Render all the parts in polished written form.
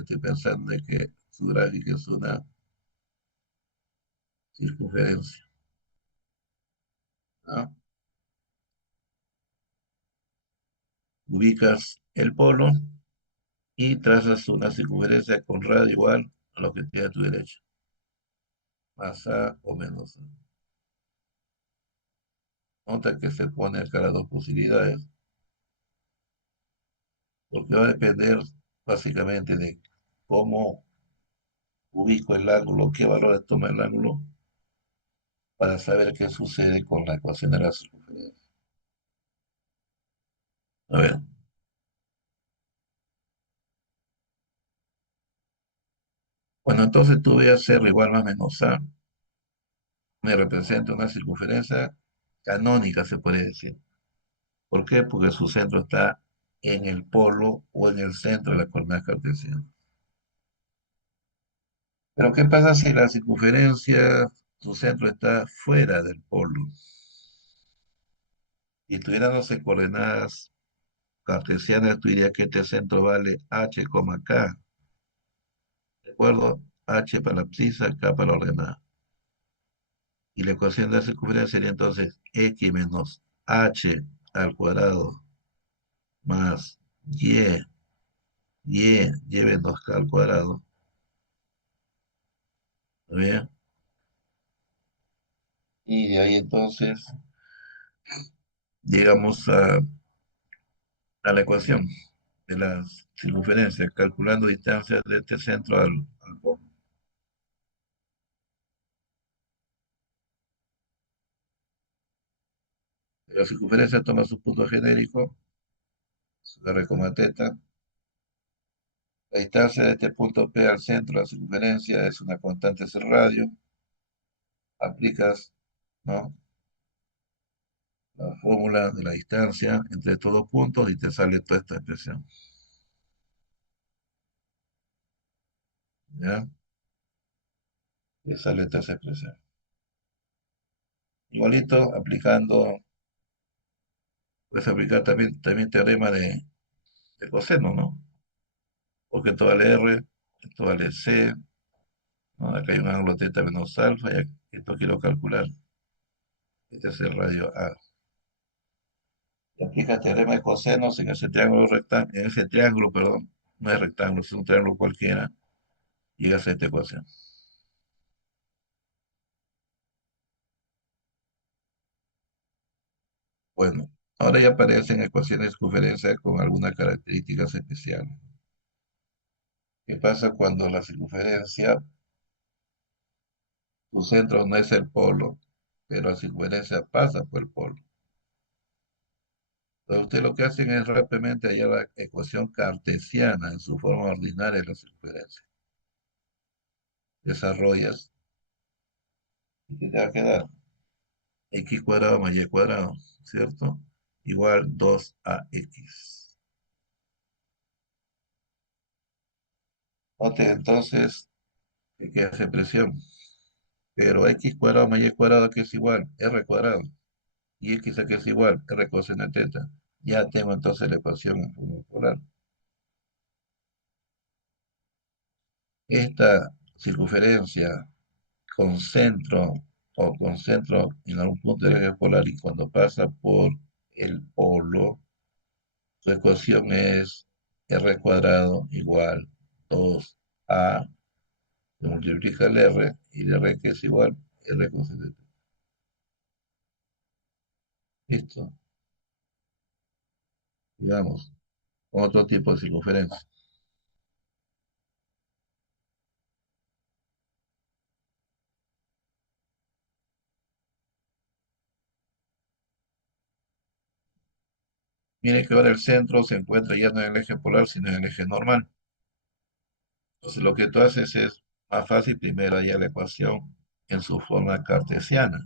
estoy pensando de que su gráfica es una circunferencia, ¿no? Ubicas el polo y trazas una circunferencia con radio igual a lo que tiene a tu derecha, más A o menos A. Nota que se pone acá las dos posibilidades, porque va a depender básicamente de cómo ubico el ángulo, qué valores toma el ángulo, para saber qué sucede con la ecuación de la circunferencia. A ver, bueno, entonces tú voy a hacer igual más menos A, me representa una circunferencia canónica, se puede decir. ¿Por qué? Porque su centro está en el polo o en el centro de la coordenada cartesiana. Pero ¿qué pasa si la circunferencia, su centro está fuera del polo? Si tuviéramos en coordenadas cartesianas, tú dirías que este centro vale h, k, ¿de acuerdo? H para la abscisa, k para la ordenada. Y la ecuación de la circunferencia sería entonces x menos h al cuadrado más y, y menos k al cuadrado. ¿Está bien? Y de ahí entonces llegamos a la ecuación de la circunferencia, calculando distancias de este centro al polo. La circunferencia toma su punto genérico, r, teta. La distancia de este punto P al centro de la circunferencia es una constante, es el radio. Aplicas, ¿no?, la fórmula de la distancia entre estos dos puntos y te sale toda esta expresión. ¿Ya? Te sale toda esa expresión. Igualito, aplicando, puedes aplicar también teorema de coseno, ¿no? Porque esto vale R, esto vale C, ¿no? Acá hay un ángulo teta menos alfa, y esto quiero calcular. Este es el radio A. Y aplica teorema de cosenos en ese triángulo en ese triángulo, perdón, no es rectángulo, es un triángulo cualquiera, llegas a esta ecuación. Bueno, ahora ya aparecen ecuaciones de circunferencia con algunas características especiales. ¿Qué pasa cuando la circunferencia, su centro no es el polo, pero la circunferencia pasa por el polo? Entonces usted lo que hacen es rápidamente hallar la ecuación cartesiana en su forma ordinaria de la circunferencia. Desarrollas y te va a quedar x cuadrado más y cuadrado, ¿cierto? Igual 2ax. Note entonces que queda esa expresión. Pero x cuadrado más y cuadrado que es igual, r cuadrado. Y x aquí es igual, r coseno de teta. Ya tengo entonces la ecuación en forma polar. Esta circunferencia con centro o con centro en algún punto del eje polar y cuando pasa por el polo, su ecuación es r cuadrado igual 2a, se multiplica el r y el r que es igual r coseno de teta. Listo, digamos, otro tipo de circunferencia. Mire que ahora el centro se encuentra ya no en el eje polar, sino en el eje normal. Entonces lo que tú haces es más fácil primero hallar la ecuación en su forma cartesiana.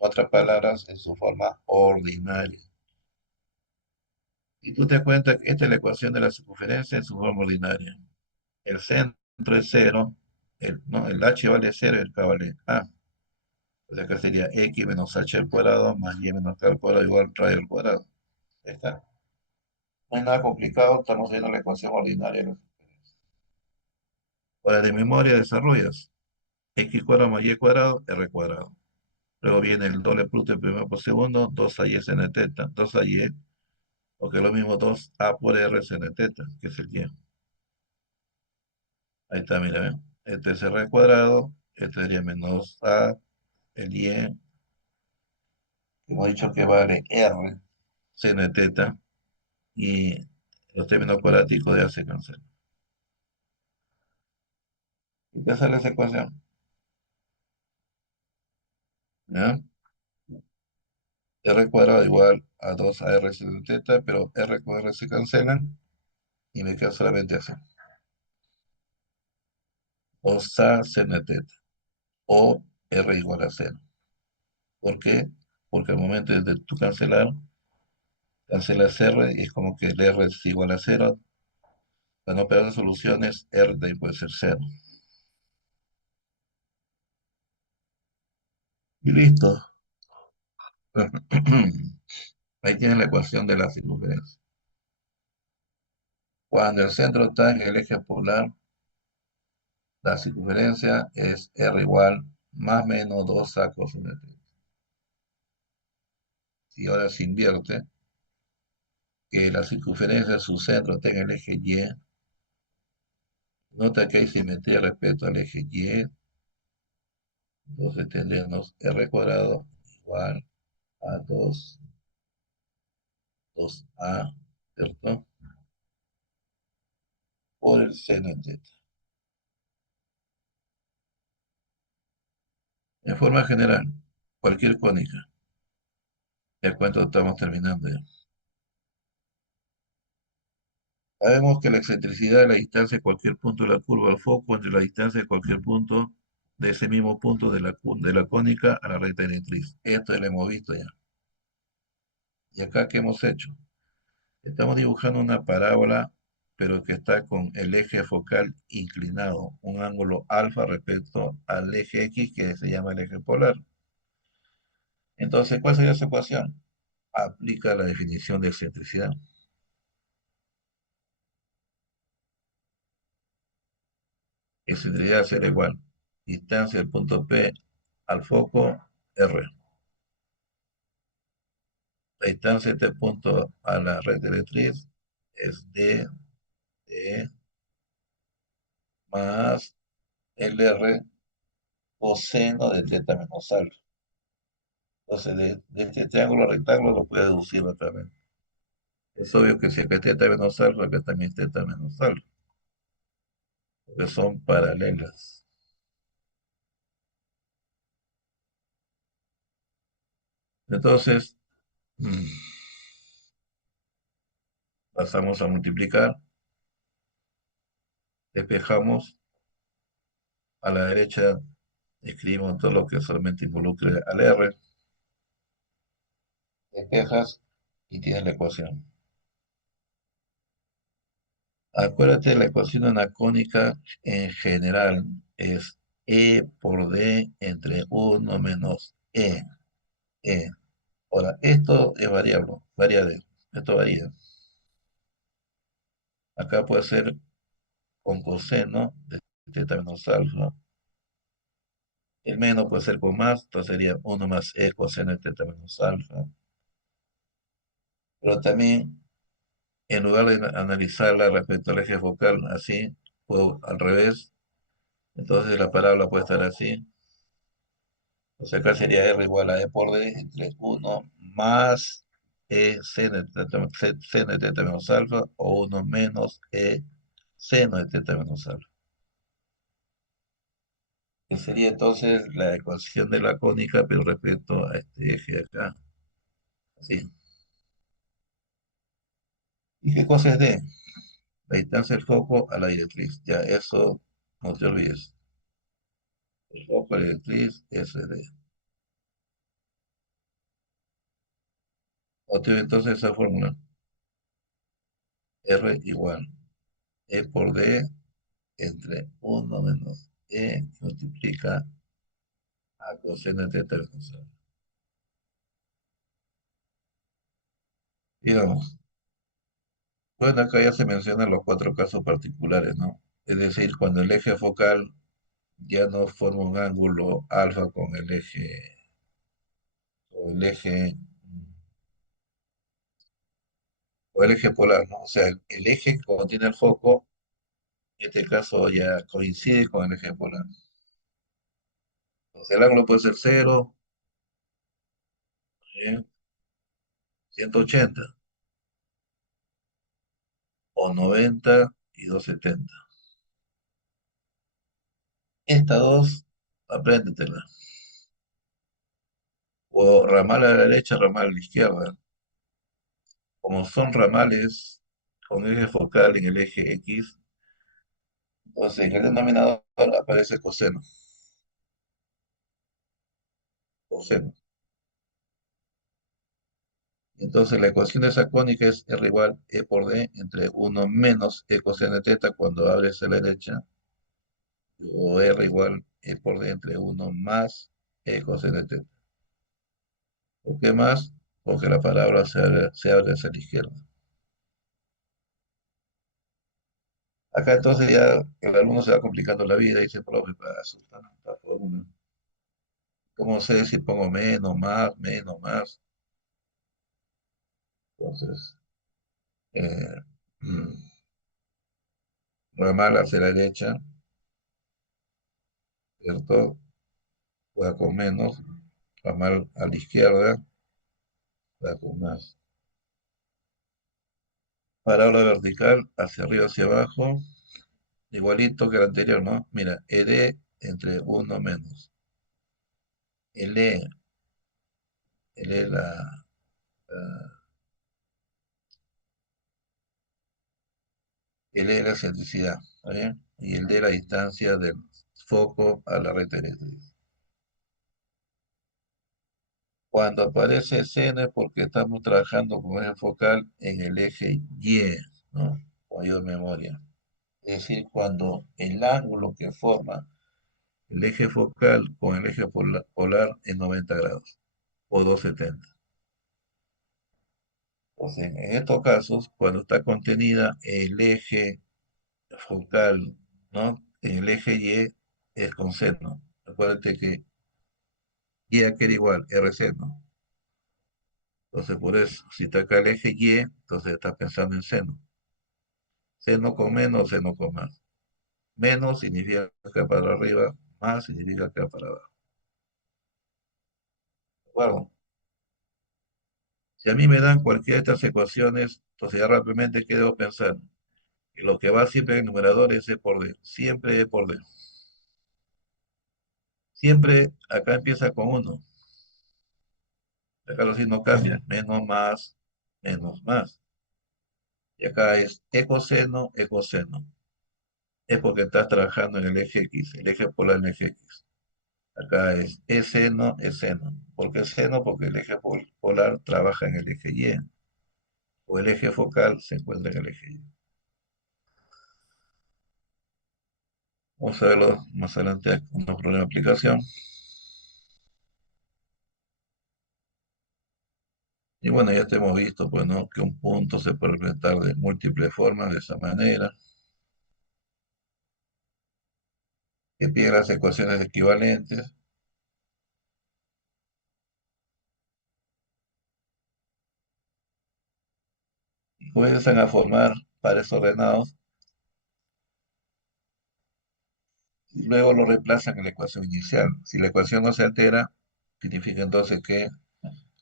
En otras palabras, en su forma ordinaria. Y tú te cuentas que esta es la ecuación de la circunferencia en su forma ordinaria. El centro es cero, no, el h vale cero y el k vale a. O sea, acá sería x menos h al cuadrado más y menos k al cuadrado igual radio al cuadrado. Ahí está. No hay nada complicado, estamos viendo la ecuación ordinaria de la circunferencia. Ahora de memoria desarrollas x cuadrado más y cuadrado, r cuadrado. Luego viene el doble producto de primero por segundo, 2a y sin teta, 2a y, o que es lo mismo 2a por r sin teta, que es el y. Ahí está, mira, ¿ven? Este es r cuadrado, este sería menos a, el y, que hemos dicho que vale r sin teta, y los términos cuadráticos de a se cancelan. ¿Y qué sale esa ecuación? ¿Ya? R cuadrado igual a 2 a r sin teta, pero r con r se cancelan y me queda solamente así. O sa sin teta, o r igual a cero. ¿Por qué? Porque al momento de tú cancelar, cancelas r y es como que el r es igual a cero. Para no perder soluciones, r también puede ser cero. Y listo. Ahí tienes la ecuación de la circunferencia. Cuando el centro está en el eje polar, la circunferencia es r igual más o menos 2 a cosine θ. Si ahora se invierte, que la circunferencia, su centro está en el eje Y, nota que hay simetría respecto al eje Y, entonces tendremos r cuadrado igual a 2a, ¿cierto? Por el seno de θ. En forma general, cualquier cónica. Ya cuánto estamos terminando ya. Sabemos que la excentricidad es la distancia de cualquier punto de la curva al foco entre la distancia de cualquier punto de ese mismo punto de la cónica a la recta directriz. Esto ya lo hemos visto ya. ¿Y acá qué hemos hecho? Estamos dibujando una parábola, pero que está con el eje focal inclinado, un ángulo alfa respecto al eje X, que se llama el eje polar. Entonces, ¿cuál sería su ecuación? Aplica la definición de excentricidad. Excentricidad será igual. Distancia del punto P al foco, R. La distancia de este punto a la red directriz es D más LR coseno de teta menos alfa. Entonces, de este triángulo rectángulo lo puede deducir otra vez. Es obvio que si acá es teta menos alfa, acá también es teta menos alfa, porque son paralelas. Entonces, mm, pasamos a multiplicar, despejamos, a la derecha escribimos todo lo que solamente involucre al R, despejas y tienes la ecuación. Acuérdate, la ecuación de una cónica en general es E por D entre uno menos E. E. Ahora, esto es variable, esto varía. Acá puede ser con coseno de teta menos alfa. El menos puede ser con más, entonces sería uno más E coseno de teta menos alfa. Pero también, en lugar de analizarla respecto al eje focal, así, puedo al revés. Entonces la parábola puede estar así. O sea, acá sería R igual a E por D entre uno más E seno de teta menos alfa o uno menos E seno de teta menos alfa. Que sería entonces la ecuación de la cónica, pero respecto a este eje de acá. Así. ¿Y qué cosa es D? La distancia del foco a la directriz. Ya, eso no te olvides. El foco a la directriz es D. Obtengo entonces esa fórmula. R igual E por D entre uno menos E que multiplica a coseno de teta menos alfa. Digamos, bueno, acá ya se mencionan los cuatro casos particulares, ¿no? Es decir, cuando el eje focal ya no forma un ángulo alfa con el eje polar, ¿no? O sea, el eje que contiene el foco, en este caso ya coincide con el eje polar. Entonces el ángulo puede ser 0, ¿eh? 180 o 90 y 270. Estas dos, apréndetela. O ramal a la derecha, ramal a la izquierda. Como son ramales con eje focal en el eje X, entonces en el denominador aparece coseno. Coseno. Entonces la ecuación de esa cónica es R igual E por D entre uno menos E coseno de teta cuando abres a la derecha, o R igual E por D entre uno más E coseno de teta. ¿Por qué más? Porque la palabra se abre hacia la izquierda. Acá entonces ya el alumno se va complicando la vida y dice, profe, para asustar esta fórmula. ¿Cómo sé si pongo menos, más, menos, más? Entonces, eh, mm, ramal hacia la derecha, ¿cierto? Juega con menos, ramal a la izquierda, juega con más. Parábola vertical, hacia arriba, hacia abajo, igualito que el anterior, ¿no? Mira, ED entre uno menos. El E, el E el E la excentricidad, ¿está bien? Y el D la distancia del foco a la recta eléctrica. Cuando aparece seno es porque estamos trabajando con eje focal en el eje Y, ¿no? Con mayor memoria. Es decir, cuando el ángulo que forma el eje focal con el eje polar es 90 grados o 270. Entonces, en estos casos, cuando está contenida el eje focal, ¿no? En el eje Y es con seno. Acuérdate que Y quiere igual, RC, ¿no? Entonces, por eso, si está acá el eje Y, entonces está pensando en seno. Seno con menos, seno con más. Menos significa que va para arriba, más significa que va para abajo. Bueno, si a mí me dan cualquiera de estas ecuaciones, entonces ya rápidamente, ¿qué debo pensar? Que lo que va siempre en el numerador es E por D. Siempre E por D. Siempre acá empieza con uno. Acá los signos cambian. Menos, más, menos, más. Y acá es ecoseno, ecoseno. Es porque estás trabajando en el eje X, el eje polar en el eje X. Acá es seno, es seno. ¿Por qué seno? Porque el eje polar trabaja en el eje Y, o el eje focal se encuentra en el eje Y. Vamos a verlo más adelante, unos problemas de aplicación. Y bueno, ya te hemos visto, pues, ¿no? Que un punto se puede representar de múltiples formas de esa manera, que pide las ecuaciones equivalentes, y comienzan a formar pares ordenados, y luego lo reemplazan en la ecuación inicial. Si la ecuación no se altera, significa entonces que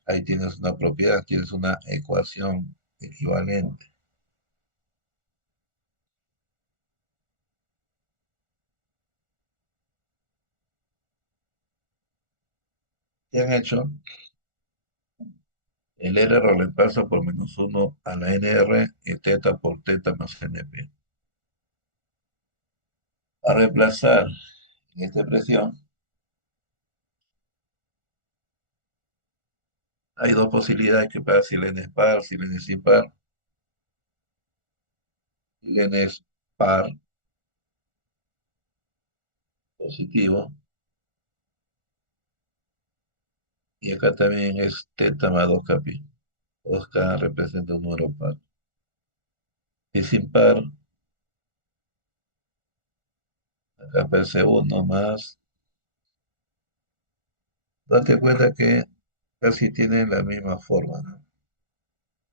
ahí tienes una propiedad, tienes una ecuación equivalente. ¿Qué han hecho? El R lo reemplaza por menos uno a la NR y teta por teta más NP. A reemplazar en esta expresión, hay dos posibilidades que pasa si el N es par, si el N es impar. Si el N es par, positivo, y acá también es teta más 2K pi. 2K representa un número par. Si es impar, Acá aparece uno más. Date cuenta que casi tienen la misma forma, ¿no?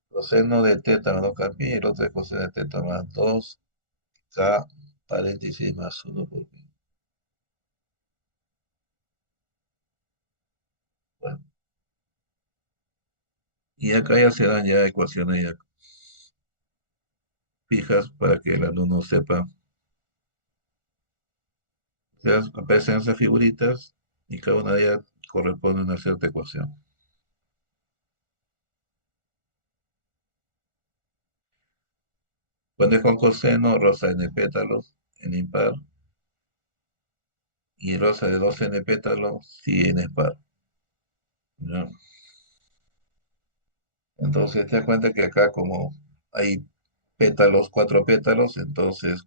Coseno de teta más 2 pi, y el otro es coseno de teta más 2k paréntesis más 1 por pi. Bueno, y acá ya se dan ya ecuaciones ya fijas para que el alumno sepa. O sea, aparecen esas figuritas y cada una de ellas corresponde a una cierta ecuación. Cuando es con coseno, rosa n pétalos en impar y rosa de 2 n pétalos si n es par. ¿Ya? Entonces te das cuenta que acá como hay pétalos, 4 pétalos, entonces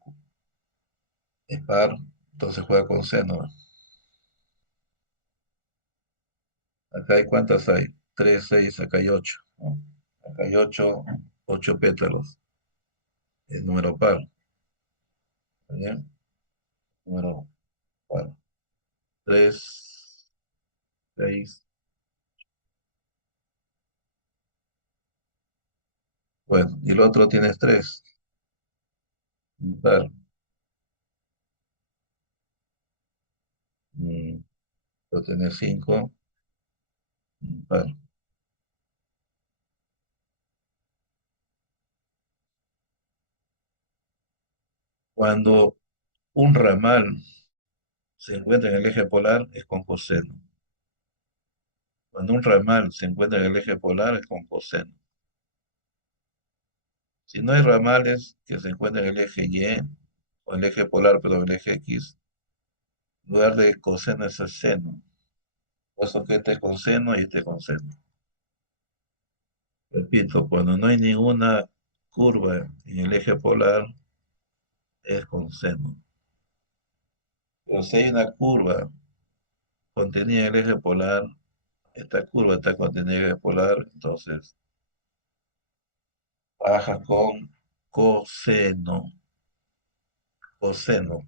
es par, entonces juega con seno. Acá hay cuántas hay, 3, 6, acá hay 8, ¿no? Acá hay 8 pétalos, es número par, ¿está bien? Número par. 3, 6, bueno, y el otro tienes 3, par, mm, lo tienes 5, par. Cuando un ramal se encuentra en el eje polar es con coseno. Cuando un ramal se encuentra en el eje polar es con coseno. Si no hay ramales que se encuentran en el eje Y, o en el eje polar, pero en el eje X, en lugar de coseno es seno. Puesto que este es con seno y este es con seno. Repito, cuando no hay ninguna curva en el eje polar, es con seno. Pero si hay una curva contenida en el eje polar, esta curva está contenida en el eje polar, entonces baja con coseno, coseno.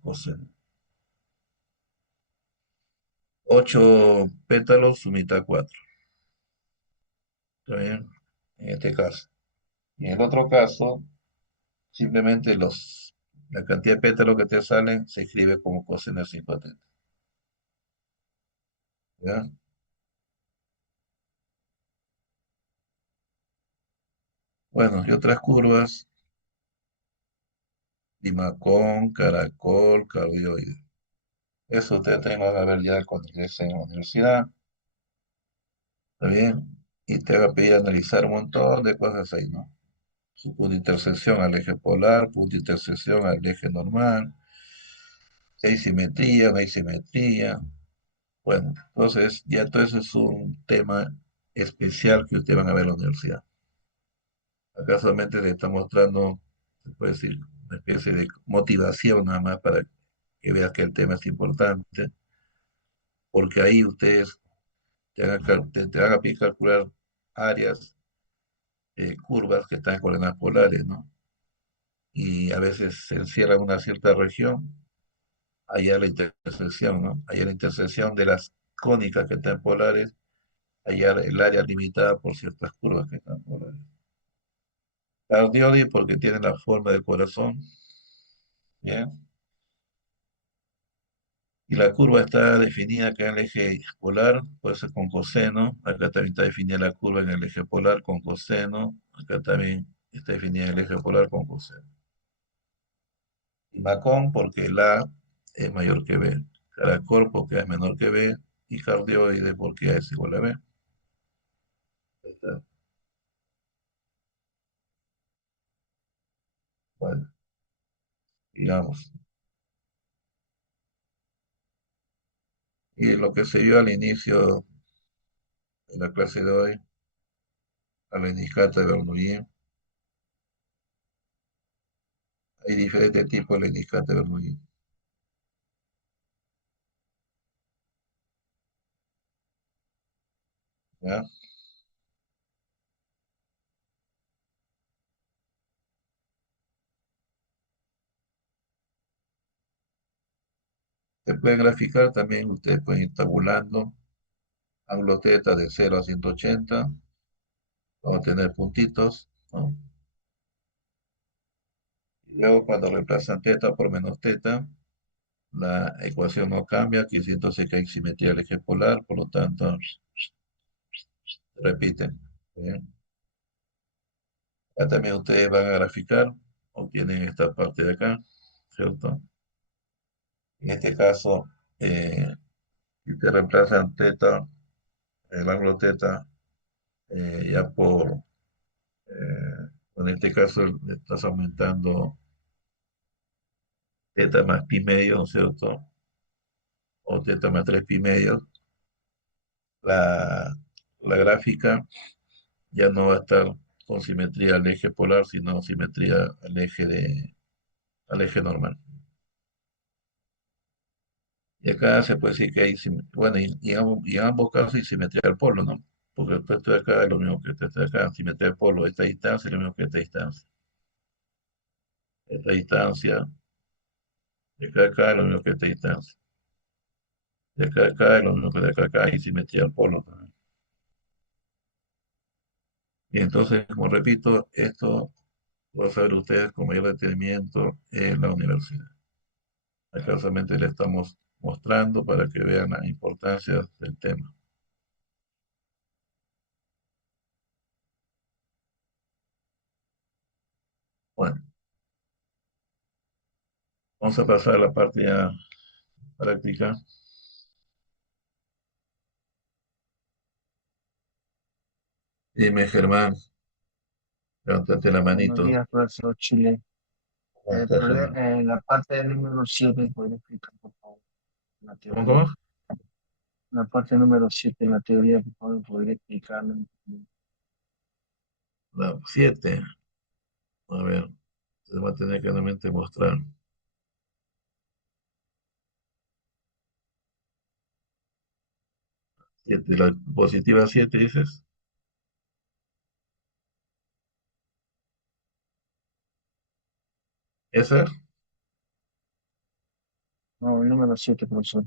8 pétalos, su mitad 4. ¿Está bien? En este caso. Y en el otro caso, simplemente la cantidad de pétalos que te salen se escribe como coseno de 50. ¿Ya? Bueno, y otras curvas, limacón, caracol, cardioide. Eso ustedes también van a ver ya cuando ingresen en la universidad. ¿Está bien? Y te va a pedir analizar un montón de cosas ahí, ¿no? Su punto de intersección al eje polar, punto de intersección al eje normal, si hay simetría, no hay simetría. Bueno, entonces ya todo eso es un tema especial que ustedes van a ver en la universidad. Acá solamente le está mostrando, se puede decir, una especie de motivación nada más para que veas que el tema es importante, porque ahí ustedes te van a pedir calcular áreas, curvas que están en coordenadas polares, ¿no? Y a veces se encierra en una cierta región, allá la intersección, ¿no? Allá la intersección de las cónicas que están polares, allá el área limitada por ciertas curvas que están polares. Cardioli porque tiene la forma del corazón, ¿bien? Y la curva está definida acá en el eje polar, puede ser con coseno. Acá también está definida la curva en el eje polar con coseno. Acá también está definida en el eje polar con coseno. Y Macón porque la A es mayor que B. Caracol porque A es menor que B. Y cardioide porque A es igual a B. Ahí está. Bueno, digamos. Y lo que se vio al inicio de la clase de hoy, a la indicata de Bernoulli, hay diferentes tipos de indicata de Bernoulli. ¿Ya? Se pueden graficar también, ustedes pueden ir tabulando ángulo teta de 0 a 180. Vamos a tener puntitos, ¿no? Y luego cuando reemplazan teta por menos teta, la ecuación no cambia, aquí sí entonces que hay simetría del eje polar, por lo tanto, repiten. Bien. Acá también ustedes van a graficar, obtienen esta parte de acá, ¿cierto? En este caso, si te reemplazan teta, el ángulo teta, ya en este caso le estás aumentando teta más pi medio, ¿no es cierto? O teta más 3 pi medio, la, la gráfica ya no va a estar con simetría al eje polar, sino simetría al eje normal. Y acá se puede decir que hay, bueno, y en ambos casos hay simetría al polo, ¿no? Porque esto de acá es lo mismo que esto de acá, simetría al polo, esta distancia es lo mismo que esta distancia. Esta distancia, de acá a acá es lo mismo que esta distancia. De acá a acá es lo mismo que de acá a acá, hay simetría al polo también. Y entonces, como repito, esto lo van a saber ustedes con mayor detenimiento en la universidad. Acá solamente le estamos mostrando para que vean la importancia del tema. Bueno, vamos a pasar a la parte ya práctica. Dime, Germán, levántate la Buenos manito. días, profesor Chile. ¿Cómo estás, Germán? La parte del número 7, ¿podría explicar, por favor, la ¿Cómo, teoría? cómo? La parte número 7, la teoría, por favor, ¿podría explicarme? La 7. A ver, se va a tener que nuevamente mostrar. 7, la positiva 7, dices. ¿Esa? No, el número 7, profesor.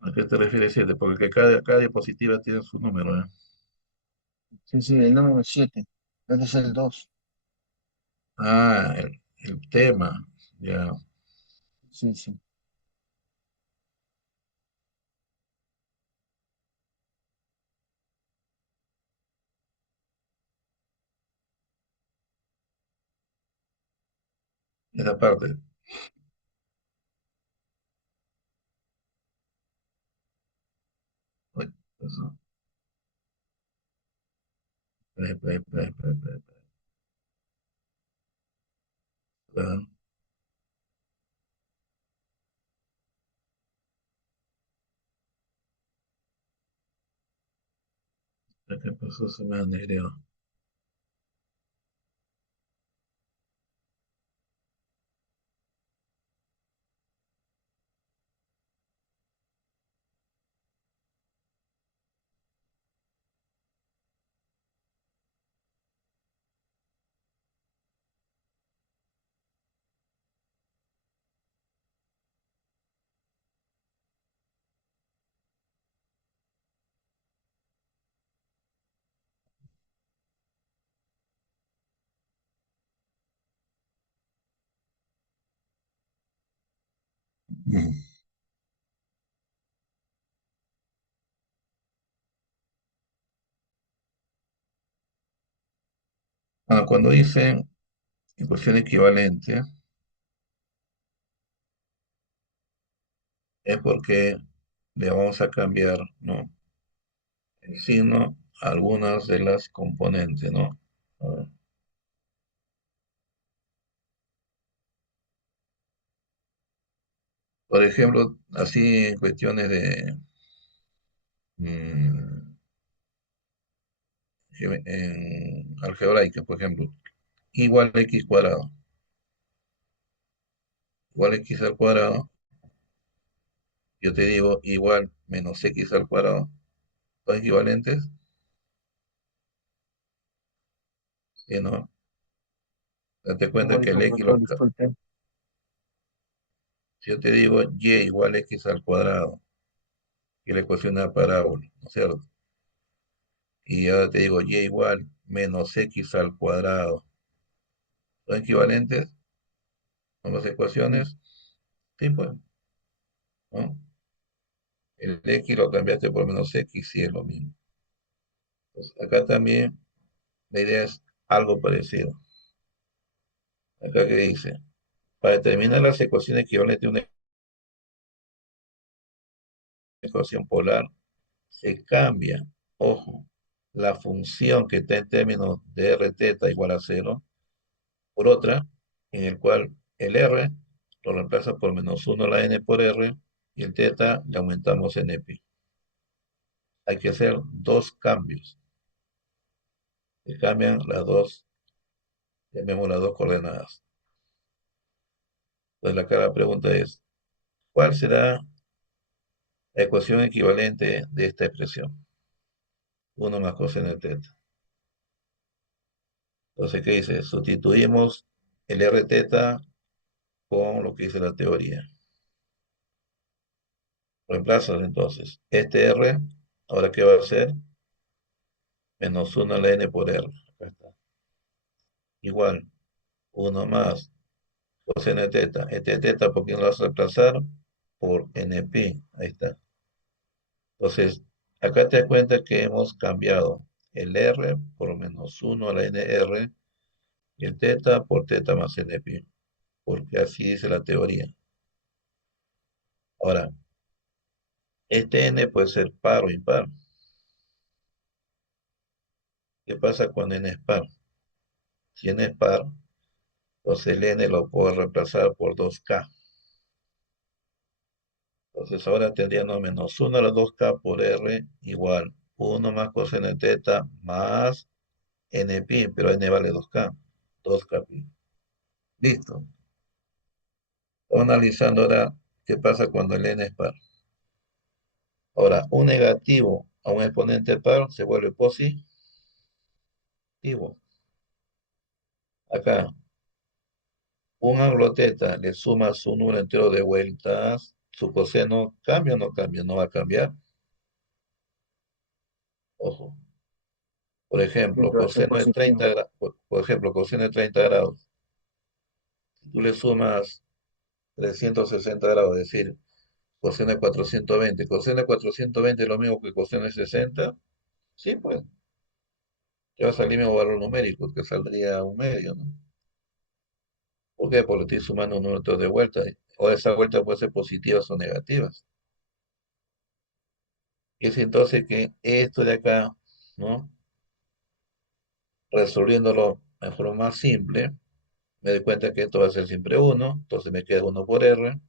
¿A qué te refieres 7? Porque cada diapositiva tiene su número, ¿eh? Sí, sí, el número 7. Debe ser el 2. Ah, el tema. Ya, Sí, sí. esa parte. Uy, eso. Espera. Ah, ¿qué pasó? Se me negreó. Ujú. Bueno, cuando dicen ecuación equivalente, es porque le vamos a cambiar, ¿no? El signo a algunas de las componentes, ¿no? A ver, por ejemplo, así en cuestiones de mm, en algebraica, por ejemplo, igual a x cuadrado, igual a x al cuadrado, yo te digo igual menos x al cuadrado, son equivalentes, ¿sí, no? Date ¿Cómo cuenta que el dijo, x profesor? Disculpe. yo te digo y igual x al cuadrado, que es la ecuación de la parábola, ¿no es cierto? Y ahora te digo y igual menos x al cuadrado. ¿Son equivalentes ambas Sí, ecuaciones? Sí, pues, ¿no? El x lo cambiaste por menos x y es lo mismo. Pues acá también la idea es algo parecido. Acá que dice, para determinar las ecuaciones equivalentes de una ecuación polar, se cambia, ojo, la función que está en términos de r teta igual a cero por otra, en el cual el r lo reemplaza por menos uno la n por r y el teta le aumentamos np. Hay que hacer dos cambios. Se cambian las dos, llamemos las dos coordenadas. Entonces la pregunta es, ¿cuál será la ecuación equivalente de esta expresión? Uno más coseno de teta. Entonces, ¿qué dice? Sustituimos el r teta con lo que dice la teoría. Reemplazas entonces este r, ahora ¿qué va a hacer? Menos uno a la n por r. Acá está. Igual, uno más coseno de teta. Este teta, ¿por qué no lo vas a reemplazar? Por np. Ahí está. Entonces, acá te das cuenta que hemos cambiado el r por menos uno a la nr y el teta por teta más np, porque así dice la teoría. Ahora, este n puede ser par o impar. ¿Qué pasa cuando n es par? Si n es par, entonces el n lo puedo reemplazar por 2k. Entonces ahora tendríamos menos 1 a la 2k por r igual uno más coseno de teta más n pi, pero n vale 2k. 2k pi. Listo. Estamos analizando ahora qué pasa cuando el n es par. Ahora, un negativo a un exponente par se vuelve positivo. Acá, un ángulo teta le suma su número entero de vueltas, su coseno cambia o no cambia, no va a cambiar. Ojo. Por ejemplo, siempre va a ser coseno de 30 positivo. grados, por ejemplo, coseno de 30 grados. Si tú le sumas 360 grados, es decir, coseno de 420, coseno de 420 es lo mismo que coseno de 60, sí, pues, te va a salir el mismo valor numérico, que saldría un medio, ¿no? ¿Por qué? Porque estoy sumando un número de vueltas. O esa vuelta puede ser positivas o negativas. Y es entonces que esto de acá, ¿no? Resolviéndolo de forma más simple, me doy cuenta que esto va a ser siempre uno, entonces me queda uno por R.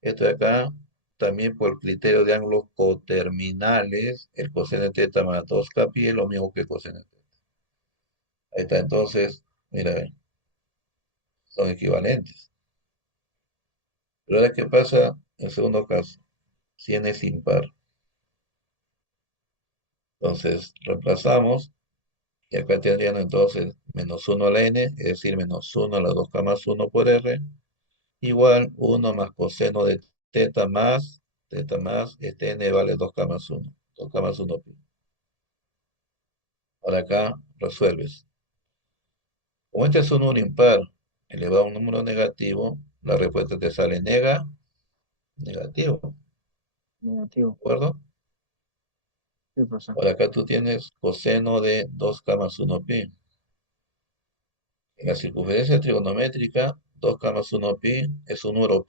Esto de acá, también por criterio de ángulos coterminales, el coseno de teta más 2k pi es lo mismo que coseno de teta. Ahí está, entonces, mira, son equivalentes. Pero ahora, ¿qué pasa en el segundo caso? Si n es impar. Entonces, reemplazamos, y acá tendrían entonces menos uno a la n, es decir, menos uno a la 2k más uno por r, igual uno más coseno de teta más, este n vale 2k más uno, 2k más uno pi. Ahora acá resuelves. Como este es un número impar elevado a un número negativo, la respuesta te sale negativo, ¿de Negativo. acuerdo? Sí, profesor. Ahora acá tú tienes coseno de 2k más uno pi. En la circunferencia trigonométrica, 2k más uno pi es un número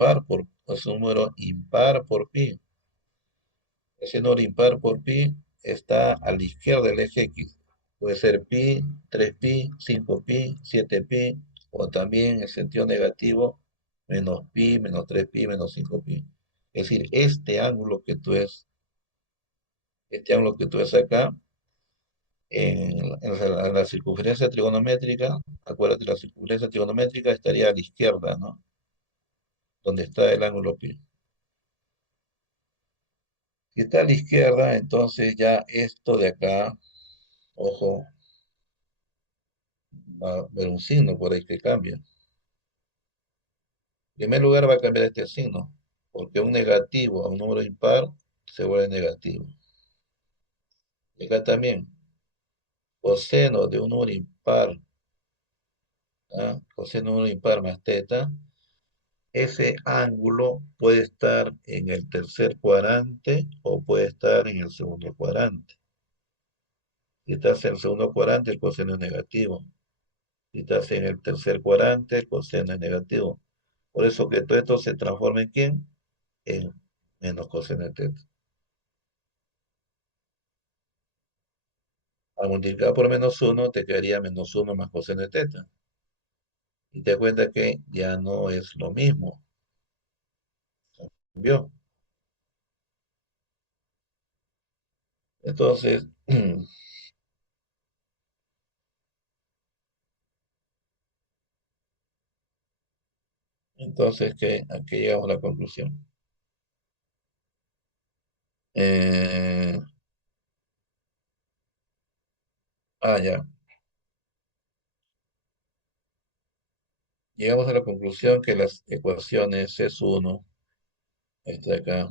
es un número impar por pi. Ese número impar por pi está a la izquierda del eje X. Puede ser pi, 3pi, 5pi, 7pi, o también en sentido negativo, menos pi, menos 3pi, menos 5pi. Es decir, este ángulo que tú ves acá, en la circunferencia trigonométrica, acuérdate, la circunferencia trigonométrica estaría a la izquierda, ¿no? Donde está el ángulo pi. Si está a la izquierda, entonces ya esto de acá, ojo, va a haber un signo por ahí que cambia. primer lugar va a cambiar este signo, porque un negativo a un número impar se vuelve negativo. Y acá también, coseno de un número impar, ¿ah? Coseno de un número impar más teta, ese ángulo puede estar en el tercer cuadrante o puede estar en el segundo cuadrante. Si estás en el segundo cuadrante, el coseno es negativo. Si estás en el tercer cuadrante, el coseno es negativo. Por eso que todo esto se transforma en ¿quién? En menos coseno de teta. Al multiplicar por menos uno, te quedaría menos uno más coseno de teta. Y te das cuenta que ya no es lo mismo. ¿Vio? Entonces, entonces, ¿qué? ¿A qué llegamos a la conclusión? Eh, ya. Llegamos a la conclusión que las ecuaciones C1, esta de acá,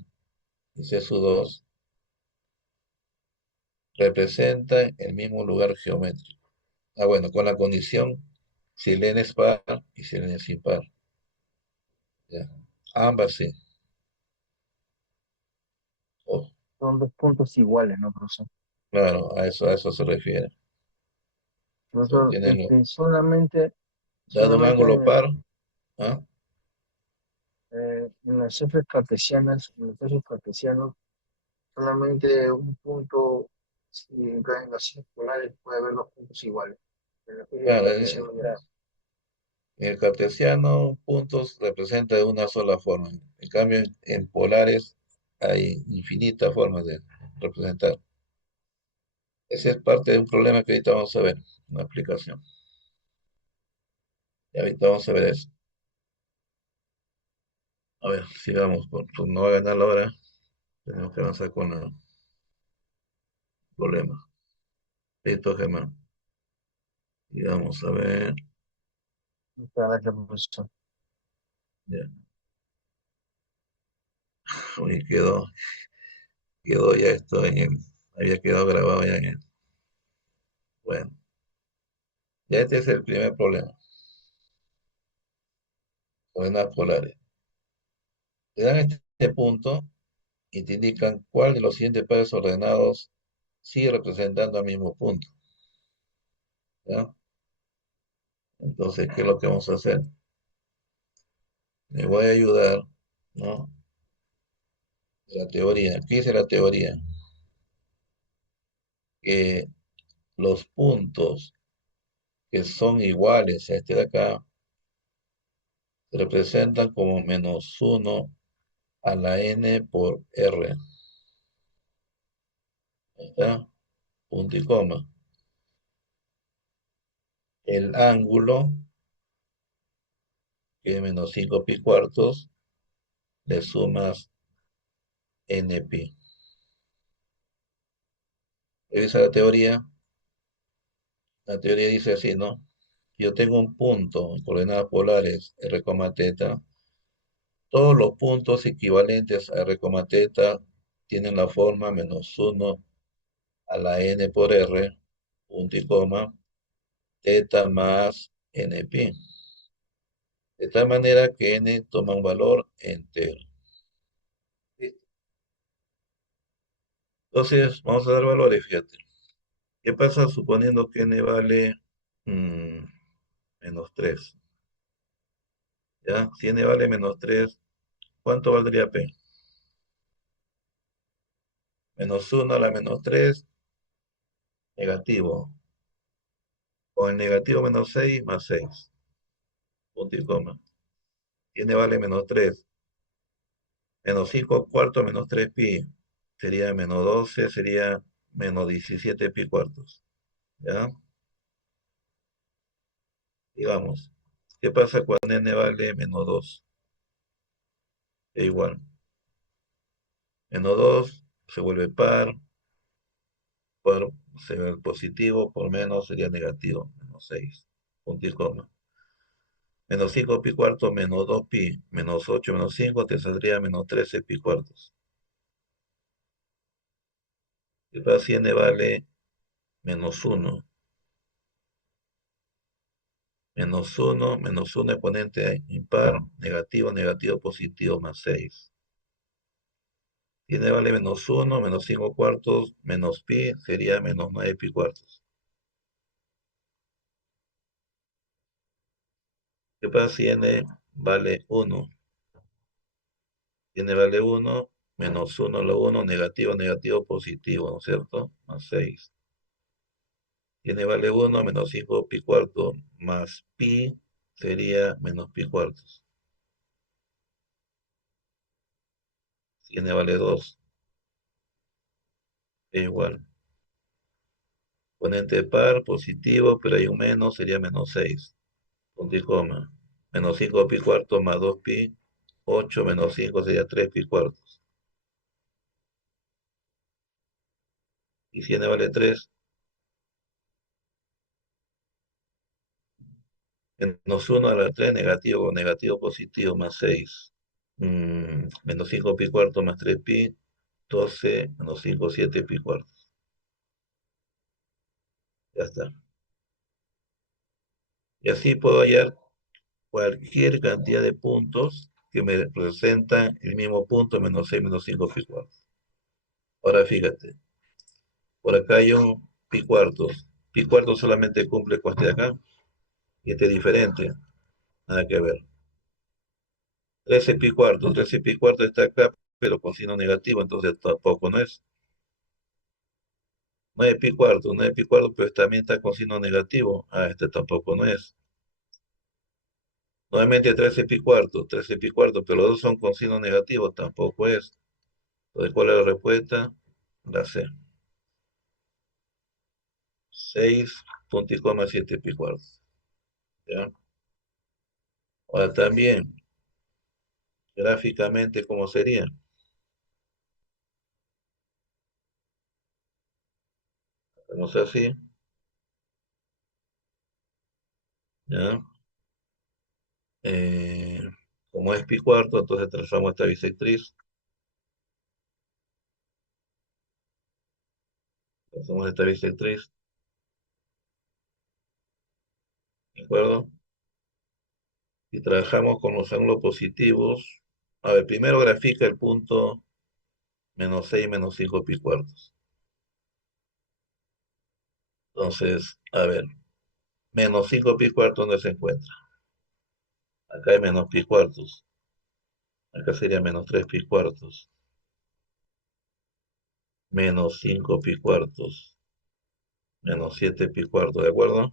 y C2, representan el mismo lugar geométrico. Bueno, con la condición si el n es par y si el n es impar. Ya. Ambas sí. Oh, Son dos puntos iguales, ¿no, profesor? claro, a eso se refiere. So, Profesor, tienen, solamente, dado un solamente ángulo par, ¿ah? en las ejes cartesianas, en los ejes cartesianos, solamente un punto, si en los ejes polares puede haber dos puntos iguales. En los ejes Claro, cartesianos no. en el cartesiano puntos representa de una sola forma. En cambio, en polares hay infinitas formas de representar. Ese es parte de un problema que ahorita vamos a ver, una aplicación. Y ahorita vamos a ver eso. A ver, sigamos, porque no va a ganar la hora. Tenemos que avanzar con el problema. Listo, Germán. Y vamos a ver. Muchas gracias, profesor. Ya. Uy, quedó ya esto había quedado grabado ya en el. Bueno, ya este es el primer problema. Coordenadas polares. Te dan este punto y te indican cuál de los siguientes pares ordenados sigue representando al mismo punto. ¿Ya? Entonces, ¿qué es lo que vamos a hacer? Me voy a ayudar, ¿no? De la teoría. ¿Qué dice la teoría? Que los puntos que son iguales a este de acá se representan como menos uno a la n por r. ¿Está? Punto y coma. El ángulo, que es menos 5 pi cuartos, le sumas np. Esa es la teoría. La teoría dice así, ¿no? Yo tengo un punto en coordenadas polares r, teta. Todos los puntos equivalentes a r, teta tienen la forma menos uno a la n por r, punto y coma, teta más np. De tal manera que n toma un valor entero. Entonces, vamos a dar valores, fíjate. ¿Qué pasa suponiendo que n vale mm, menos 3? ¿Ya? Si n vale menos 3, ¿cuánto valdría p? Menos uno a la menos 3, negativo. Con el negativo menos 6 más 6, punto y coma. Si n vale menos 3, menos 5 cuartos menos 3 pi, sería menos 12, sería menos 17 pi cuartos. ¿Ya? Digamos, ¿qué pasa cuando n vale menos 2? Es igual. Menos 2 se vuelve par, por ser positivo, por menos sería negativo, menos 6, punto y coma. Menos 5 pi cuarto menos 2 pi menos 8 menos 5 te saldría menos 13 pi cuartos. Y para 100 vale menos uno. Menos uno exponente impar, negativo, negativo, positivo, más 6. Tiene vale menos uno menos 5 cuartos, menos pi, sería menos 9 pi cuartos. ¿Qué pasa si n vale uno? N vale uno menos uno lo uno negativo, negativo, positivo, ¿no es cierto? Más 6. Tiene vale uno menos 5 pi cuarto, más pi, sería menos pi cuartos. Tiene vale 2, es igual. Ponente par, positivo, pero hay un menos, sería menos 6. Punto y coma. Menos 5 pi cuarto más 2 pi. 8 menos 5 sería 3 pi cuartos. Y si n vale 3, menos uno a la 3 negativo, negativo, positivo, más 6. Menos 5 pi cuarto más 3 pi. 12 menos 5 7 pi cuartos. Ya está. Y así puedo hallar cualquier cantidad de puntos que me representan el mismo punto, menos 6 menos 5 pi cuartos. Ahora fíjate, por acá hay un pi cuartos. Pi cuartos solamente cumple con este de acá, y este es diferente, nada que ver. 13 pi cuartos, 13 pi cuartos está acá, pero con signo negativo, entonces tampoco no es. 9 pi cuartos, 9 pi cuartos, pero también está con signo negativo. Ah, este tampoco no es. Nuevamente 13 pi cuartos, 13 pi cuartos, pero los dos son con signo negativo, tampoco es. Entonces, ¿cuál es la respuesta? La C. 6 punto y coma 7 pi cuartos. ¿Ya? Ahora también, gráficamente, ¿cómo sería? Hacemos así, ¿ya? Eh, como es pi cuarto, entonces trazamos esta bisectriz. Trazamos esta bisectriz, ¿de acuerdo? Y trabajamos con los ángulos positivos. A ver, primero grafica el punto menos 6 menos 5 pi cuartos. Entonces, a ver, menos 5 pi cuartos, ¿dónde se encuentra? Acá hay menos pi cuartos. Acá sería menos 3 pi cuartos. Menos 5 pi cuartos. Menos 7 pi cuartos, ¿de acuerdo?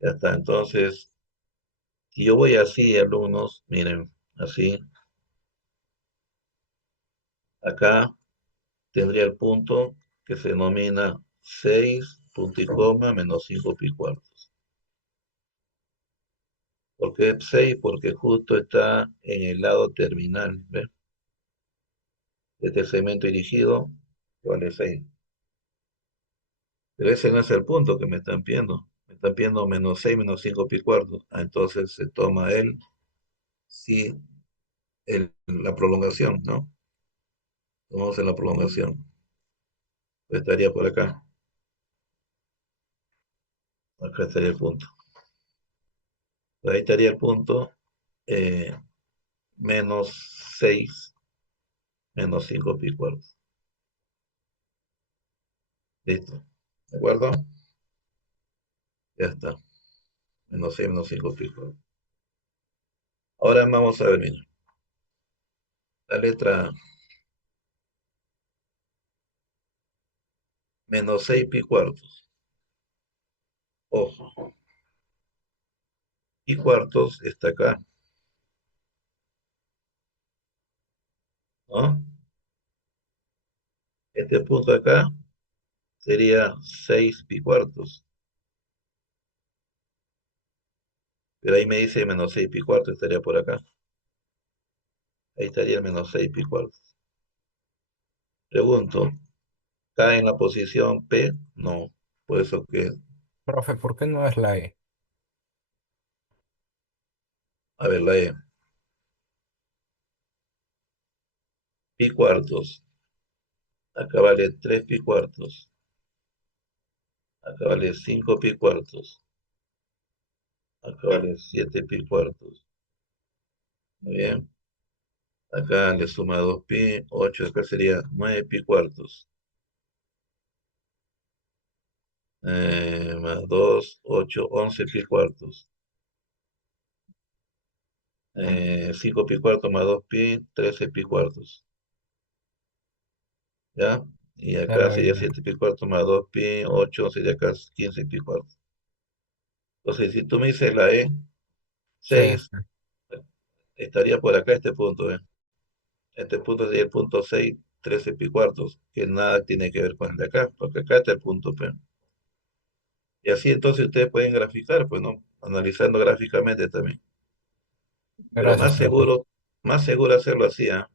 Ya está. Entonces, si yo voy así, alumnos, miren, así, acá tendría el punto que se denomina 6 punto y coma menos 5 pi cuartos. ¿Por qué 6? Porque justo está en el lado terminal, ¿ves? Este segmento dirigido vale 6. Pero ese no es el punto que me están pidiendo. Me están pidiendo menos 6 menos 5 pi cuartos. Ah, entonces se toma sí, la prolongación, ¿no? Tomamos en la prolongación. Estaría por acá. Acá estaría el punto. Ahí estaría el punto eh, menos 6 menos 5 pi cuartos. Listo. ¿De acuerdo? Ya está. Menos 6 menos 5 pi cuartos. Ahora vamos a ver, mira. La letra A, menos 6 pi cuartos. Ojo. Pi cuartos está acá, ¿no? Este punto acá sería 6 pi cuartos. Pero ahí me dice menos 6 pi cuartos, estaría por acá. Ahí estaría el menos 6 pi cuartos. Pregunto, ¿cae en la posición P? No. Por eso que Profe, ¿por qué no es la E? A ver, la E. Pi cuartos. Acá vale 3 pi cuartos. Acá vale 5 pi cuartos. Acá vale 7 pi cuartos. Muy bien. Acá le suma 2 pi, 8. Acá sería 9 pi cuartos. Más 2, 8, 11 pi cuartos. 5 pi cuartos más 2 pi, 13 pi cuartos. ¿Ya? Y Ya acá lo sería vi. 7 pi cuartos más 2 pi, 8 sería acá 15 pi cuartos. Entonces, si tú me dices la E, Sí, 6 sí. estaría por acá este punto, ¿eh? Este punto sería el punto 6, 13 pi cuartos, que nada tiene que ver con el de acá, porque acá está el punto P. Y así entonces ustedes pueden graficar, pues, ¿no? Analizando gráficamente también. Pero Gracias, profe. más seguro hacerlo así, ¿ah?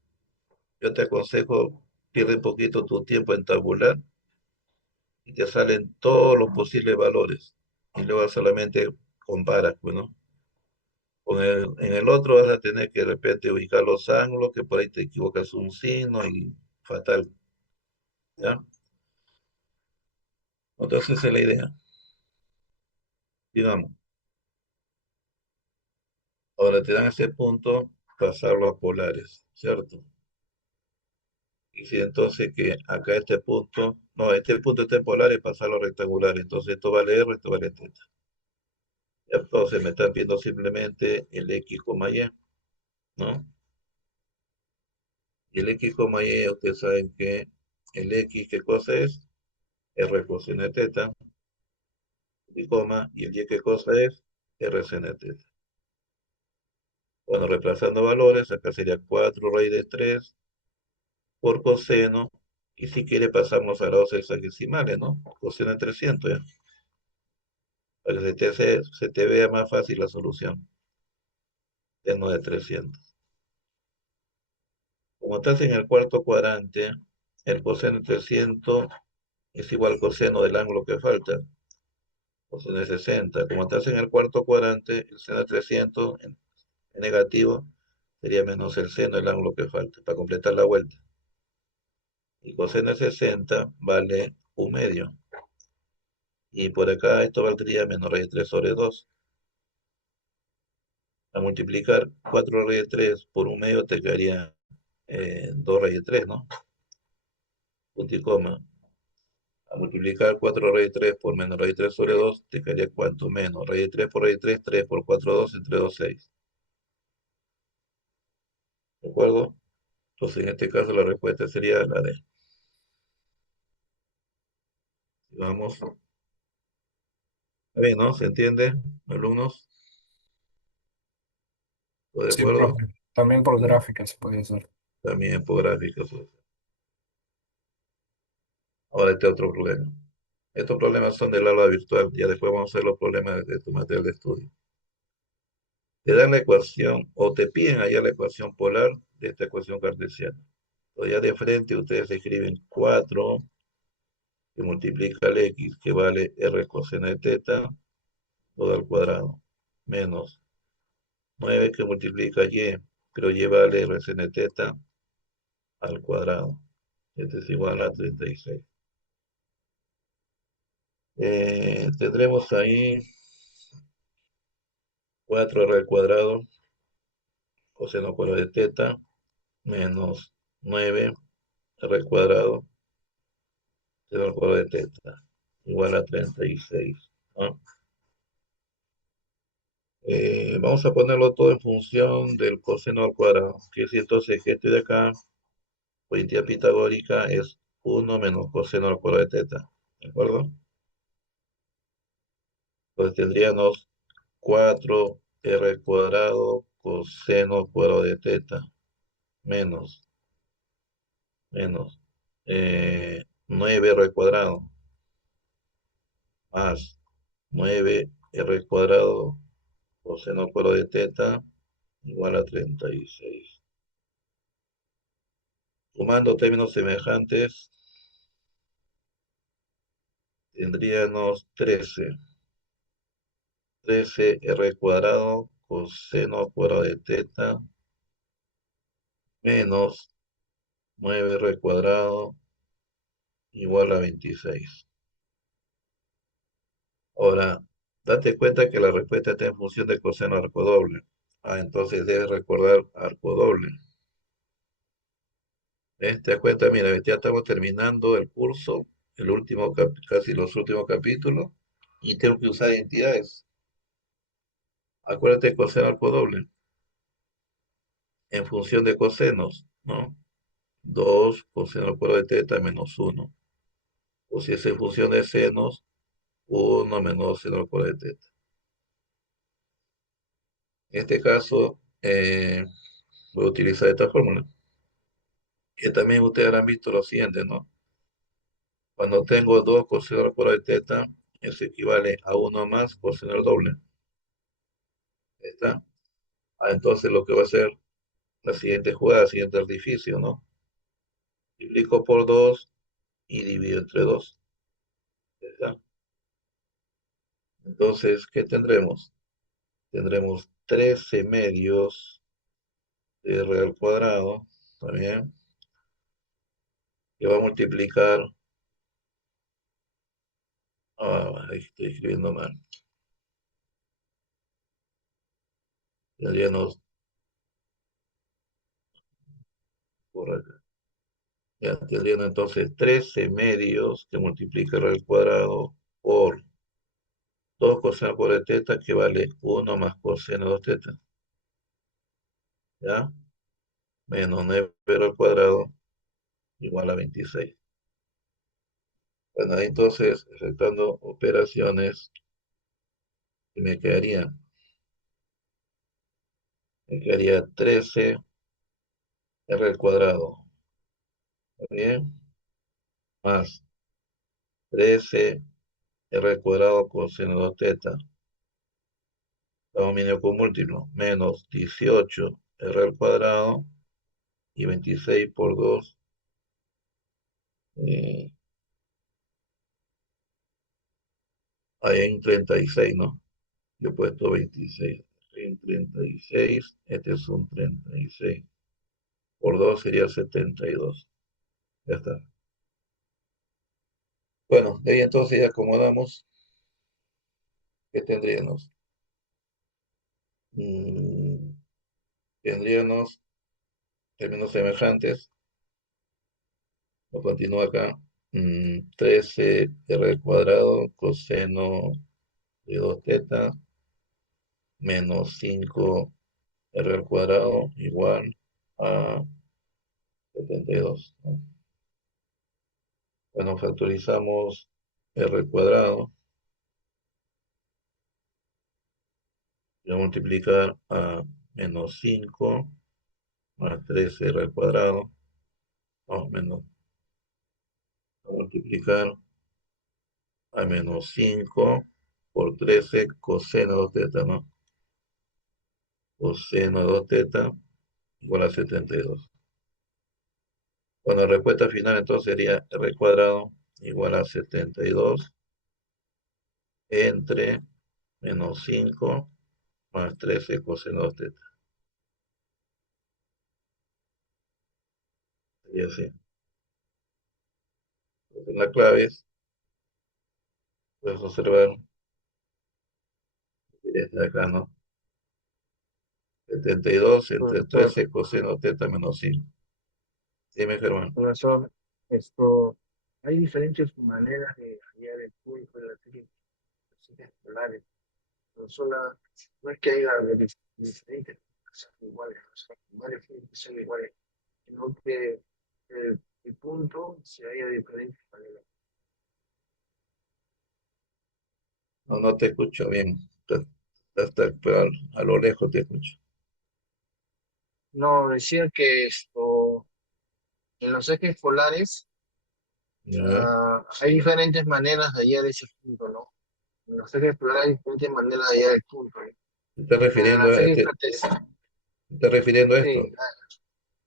Yo te aconsejo, pierde un poquito tu tiempo en tabular y te salen todos los posibles valores. Y luego solamente comparas, pues, ¿no? En el otro vas a tener que de repente ubicar los ángulos, que por ahí te equivocas un signo y fatal, ¿ya? Entonces esa es la idea. Digamos, ahora te dan ese punto, pasarlo a polares, ¿cierto? Y si entonces que acá este punto, no, este punto está en polares, pasarlo a rectangular. Entonces esto vale R, esto vale θ. Ya entonces me están viendo simplemente el X, Y, ¿no? Y el X, Y, ustedes saben que el X, ¿qué cosa es? R coseno de θ, y coma, y el Y, ¿qué cosa es? R seno de θ. Bueno, reemplazando valores, acá sería 4 raíz de 3 por coseno, y si quiere pasamos a grados hexagesimales, ¿no? Coseno de 300, ¿ya? Para que se te vea más fácil la solución. Seno de 300. Como estás en el cuarto cuadrante, el coseno de 300 es igual al coseno del ángulo que falta, coseno de 60. Como estás en el cuarto cuadrante, el seno de 300 en negativo sería menos el seno del ángulo que falta, para completar la vuelta. Y coseno de 60 vale un medio. Y por acá esto valdría menos raíz de 3 sobre 2. A multiplicar 4 raíz de 3 por un medio te quedaría 2 raíz de 3, ¿no? Punto y coma. A multiplicar 4 raíz de 3 por menos raíz de 3 sobre 2 te quedaría cuánto menos. Raíz de 3 por raíz de 3, 3 por 4, 2, entre 2, 6. ¿De acuerdo? Entonces en este caso la respuesta sería la D. Vamos. ¿Está bien, no? ¿Se entiende, alumnos? ¿Todo de Sí, acuerdo? profe. También por Ya. gráficas puede ser. También por gráfica, pues. Ahora este otro problema. Estos problemas son del aula virtual. Ya después vamos a hacer los problemas de tu material de estudio. Te dan la ecuación o te piden allá la ecuación polar de esta ecuación cartesiana. Entonces ya de frente ustedes escriben 4 que multiplica el X, que vale R coseno de θ, todo al cuadrado, menos 9 que multiplica Y, pero Y vale R seno de θ al cuadrado. Este es igual a 36. Tendremos ahí 4R al cuadrado, coseno cuadrado de θ, menos 9R al cuadrado, seno al cuadrado de θ, igual a 36, ¿no? Vamos a ponerlo todo en función del coseno al cuadrado, que es entonces que este de acá, por identidad pitagórica, es 1 menos coseno al cuadrado de θ, ¿de acuerdo? Entonces tendríamos 4R al cuadrado coseno al cuadrado de θ, menos, menos 9R al cuadrado, más 9R al cuadrado coseno al cuadrado de θ, igual a 36. Sumando términos semejantes, tendríamos 13. 13R al cuadrado coseno al cuadrado de teta menos 9r al cuadrado igual a 26. Ahora, date cuenta que la respuesta está en función del coseno arco doble. Ah, entonces debes recordar arco doble. Te das cuenta, mira, ya estamos terminando el curso, casi los últimos capítulos, y tengo que usar identidades. Acuérdate de coseno arco doble, en función de cosenos, ¿no? 2 coseno al cuadrado de teta menos uno. O si es en función de senos, uno menos seno al cuadrado de teta. En este caso, voy a utilizar esta fórmula. Que también ustedes habrán visto lo siguiente, ¿no? Cuando tengo 2 coseno al cuadrado de teta, eso equivale a uno más coseno al doble. Ahí está. Ah, entonces lo que va a hacer la siguiente jugada, siguiente artificio, ¿no? Multiplico por 2 y divido entre 2. Ahí está. Entonces, ¿qué tendremos? Tendremos 13 medios de r al cuadrado, ¿está bien? Que va a multiplicar, ahí estoy escribiendo mal, tendríamos por acá. Ya tendrían entonces 13 medios que multiplica r al cuadrado por 2 coseno por de teta que vale uno más coseno de 2 teta, ¿ya? Menos 9 al cuadrado igual a 26. Bueno, ahí entonces, efectuando operaciones, ¿qué me quedaría? Me quedaría 13 r al cuadrado, ¿está bien? Más 13 r al cuadrado coseno de 2 teta, dominio con múltiplo, menos 18 r al cuadrado y 26 por 2, eh, hay en 36, ¿no? Yo he puesto 26. En 36, este es un 36. Por 2 sería 72. Ya está. Bueno, de ahí entonces ya acomodamos. ¿Qué tendríamos? Mm, tendríamos términos semejantes. Lo continúo acá. 13 r al cuadrado coseno de 2 teta menos 5 r al cuadrado igual a 72, ¿no? Bueno, factorizamos r al cuadrado y a multiplicar a menos 5 más 13r al cuadrado, no, menos, a multiplicar a menos 5 por 13 coseno de 2 teta, ¿no? Coseno de 2 teta igual a 72. Bueno, la respuesta final entonces sería r cuadrado igual a 72 entre menos 5 más 13 coseno de 2 teta. Sería así. Entonces, la clave es, puedes observar desde acá, ¿no? 72 entre Profesor, 13 coseno teta menos 5. Dime, Germán. profesor, esto, hay diferentes maneras de hallar el punto de las series polares. No, no es que haya diferentes cosas iguales, o sea, varios puntos que sean iguales, sino que el punto se halla de diferentes maneras. No, no te escucho bien. Pero a lo lejos te escucho. No, decía que en los ejes polares ¿Ya? hay diferentes maneras de hallar ese punto, ¿no? En los ejes polares hay diferentes maneras de hallar el punto, ¿no? ¿Te estás En refiriendo los a, ejes te, cartesianos, te estás refiriendo a esto?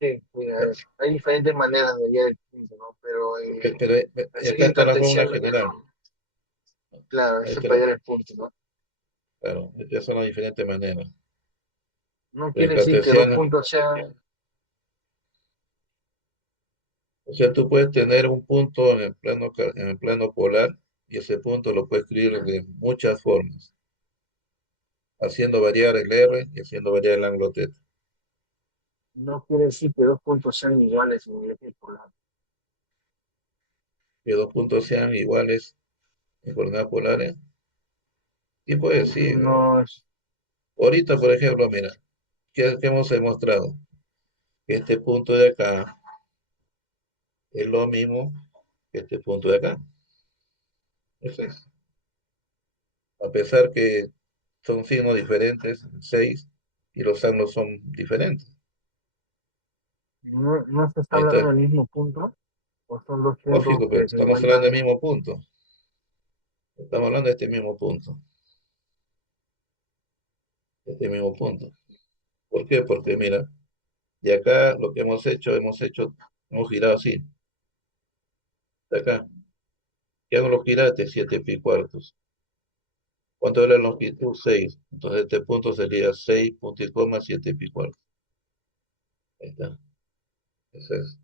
sí, sí, mira, hay diferentes maneras de hallar el punto, ¿no? Pero en Pero los acá ejes está la fórmula cartesianos, general. claro, Ahí eso es te para la- hallar el punto, ¿no? claro, estas son las diferentes maneras. No El quiere decir que dos cartesiano, puntos sean, o sea, tú puedes tener un punto en el plano, en el plano polar y ese punto lo puedes escribir de muchas formas, haciendo variar el R y haciendo variar el ángulo θ. no quiere decir que dos puntos sean iguales en el eje polar. Que dos puntos sean iguales en coordenadas polares. Y pues sí, ¿no? No es, Ahorita, por ejemplo, mira, ¿qué hemos demostrado? Que este punto de acá es lo mismo que este punto de acá. Eso es. A pesar que son signos diferentes, 6, y los ángulos son diferentes. no se está Ahí hablando está. del mismo punto, o son dos puntos Lógico, pero que se estamos hablando del encuentran. mismo punto. Estamos hablando de este mismo punto. ¿Por qué? Porque mira, de acá lo que hemos girado así. De acá, ¿qué ángulo giraste? 7 pi cuartos. ¿Cuánto era la longitud? 6. Entonces este punto sería 6 punto y coma 7 pi cuartos. Ahí está. Eso es.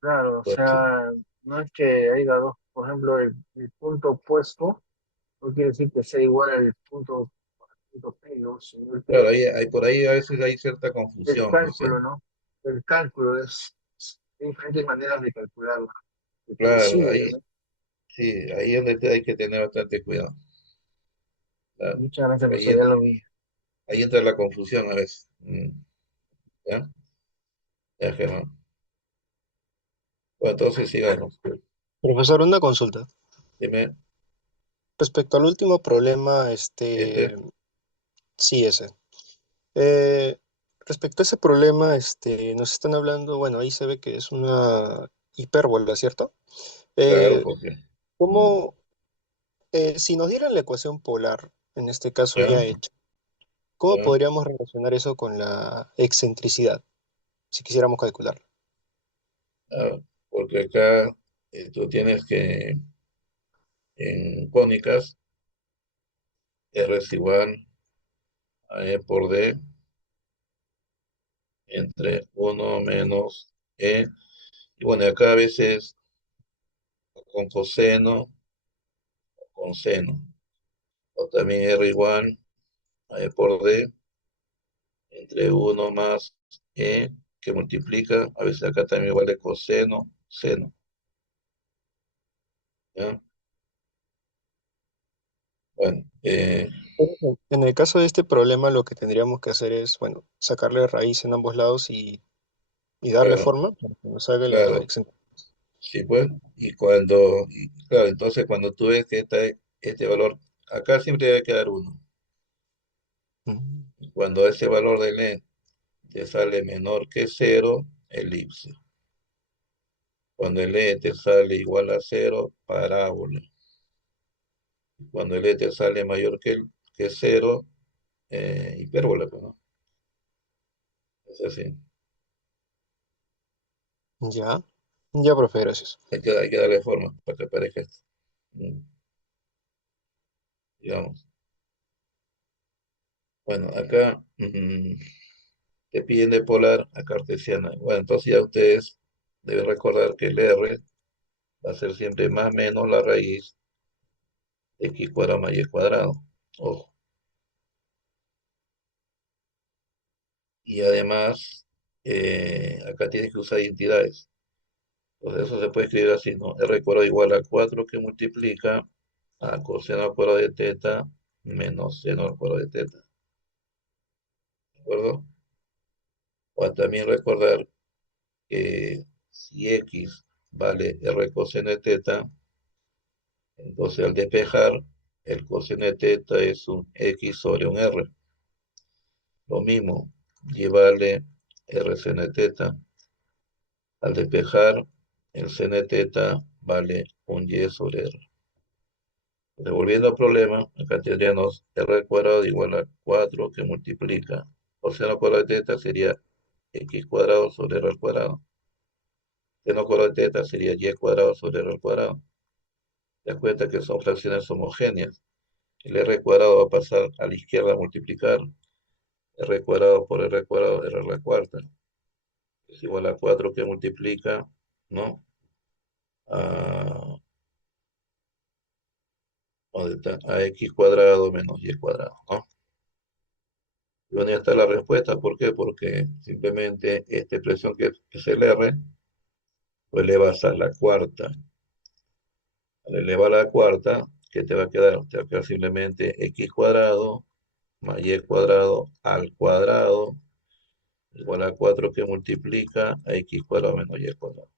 Claro, o Pues sí. sea, no es que haya dos, por ejemplo, el punto opuesto, no quiere decir que sea igual al punto P, ¿no? Sino Claro, que por ahí a veces hay cierta el confusión, pues, ¿ya? cálculo, ¿no? El cálculo hay diferentes maneras de calcularlo, de Claro, predecirlo, ahí, ¿no? sí, ahí es donde hay que tener bastante cuidado. Claro. Muchas gracias, Ahí, profesor, ya lo vi. ahí entra la confusión a veces. ¿Ya? Ya, Germán. Bueno, entonces sigamos. Profesor, una consulta. Dime, Respecto al último problema, este, sí, ese. Eh, Respecto a ese problema, nos están hablando, bueno, ahí se ve que es una hipérbola, ¿cierto? claro, Eh, porque, mm, ¿Cómo, si nos dieran la ecuación polar, en este caso ya, ya hecha, cómo ya, podríamos relacionar eso con la excentricidad, si quisiéramos calcularla? ah, porque acá tú tienes que en cónicas R es igual a E por D entre 1 menos E. Y bueno, acá a veces con coseno, con seno. O también R igual a E por D entre 1 más E que multiplica. A veces acá también igual de coseno, seno. ¿Ya? Bueno, En el caso de este problema, lo que tendríamos que hacer es, bueno, sacarle raíz en ambos lados y darle claro, forma para que nos haga la claro. excentricidad. Sí, pues. Claro, entonces cuando tú ves que este valor, acá siempre debe quedar uno. Cuando ese valor de N te sale menor que cero, elipse. Cuando el E te sale igual a cero, parábola. Cuando el E te sale mayor que cero, hipérbola, pues, ¿no? Es así. Ya, ya, profe, gracias. Hay que darle forma para que aparezca esto. Mm, Digamos. Bueno, acá te piden de polar a cartesiana. Bueno, entonces ya ustedes deben recordar que el R va a ser siempre más o menos la raíz de x cuadrado más y cuadrado. Ojo. Y además, acá tienes que usar identidades. Entonces eso se puede escribir así, ¿no? R cuadrado igual a 4 que multiplica a coseno al cuadrado de teta menos seno al cuadrado de teta. ¿De acuerdo? O también recordar que si x vale R coseno de teta, entonces al despejar, el coseno de teta es un x sobre un R. Lo mismo, y vale R seno de teta. Al despejar, el seno de teta vale un y sobre R. Devolviendo al problema, acá tendríamos R al cuadrado igual a 4 que multiplica. Coseno al cuadrado de teta sería x cuadrado sobre R al cuadrado. Seno al cuadrado de teta sería y cuadrado sobre R al cuadrado. Te das cuenta que son fracciones homogéneas. El r cuadrado va a pasar a la izquierda a multiplicar. R cuadrado por r cuadrado, r a la cuarta. Es igual a 4 que multiplica, ¿no? A, ¿dónde está? A x cuadrado menos y cuadrado, ¿no? Y bueno, ya está la respuesta. ¿Por qué? Porque simplemente esta expresión que es el r, lo elevas a la cuarta. Al elevar a la cuarta, ¿qué te va a quedar? Te va a quedar simplemente x cuadrado más y cuadrado al cuadrado igual a 4 que multiplica a x cuadrado menos y cuadrado.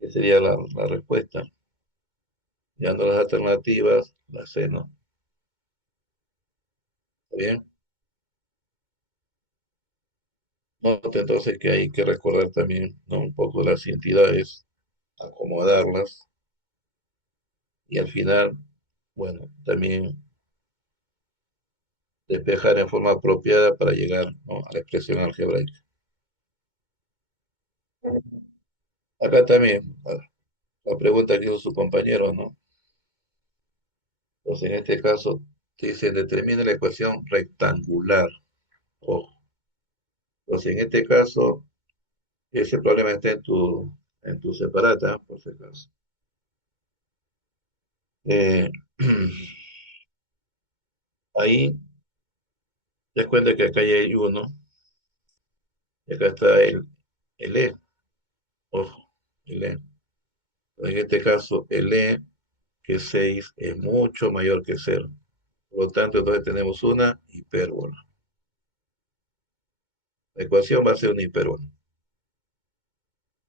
Esa sería la respuesta. Ya no las alternativas, la C, ¿no? ¿Está bien? Note entonces que hay que recordar también, ¿no? Un poco las identidades, acomodarlas y al final, bueno, también despejar en forma apropiada para llegar, ¿no? A la expresión algebraica. Acá también, la pregunta que hizo su compañero, ¿no? Entonces, en este caso, te dice, determine la ecuación rectangular. Ojo. Entonces, en este caso, ese problema está en tu separata, por si acaso. Eh, ahí, te das cuenta que acá ya hay uno, y acá está el E. Ojo, el E. En este caso, el E, que es 6, es mucho mayor que cero. Por lo tanto, entonces tenemos una hipérbola. La ecuación va a ser una hipérbola.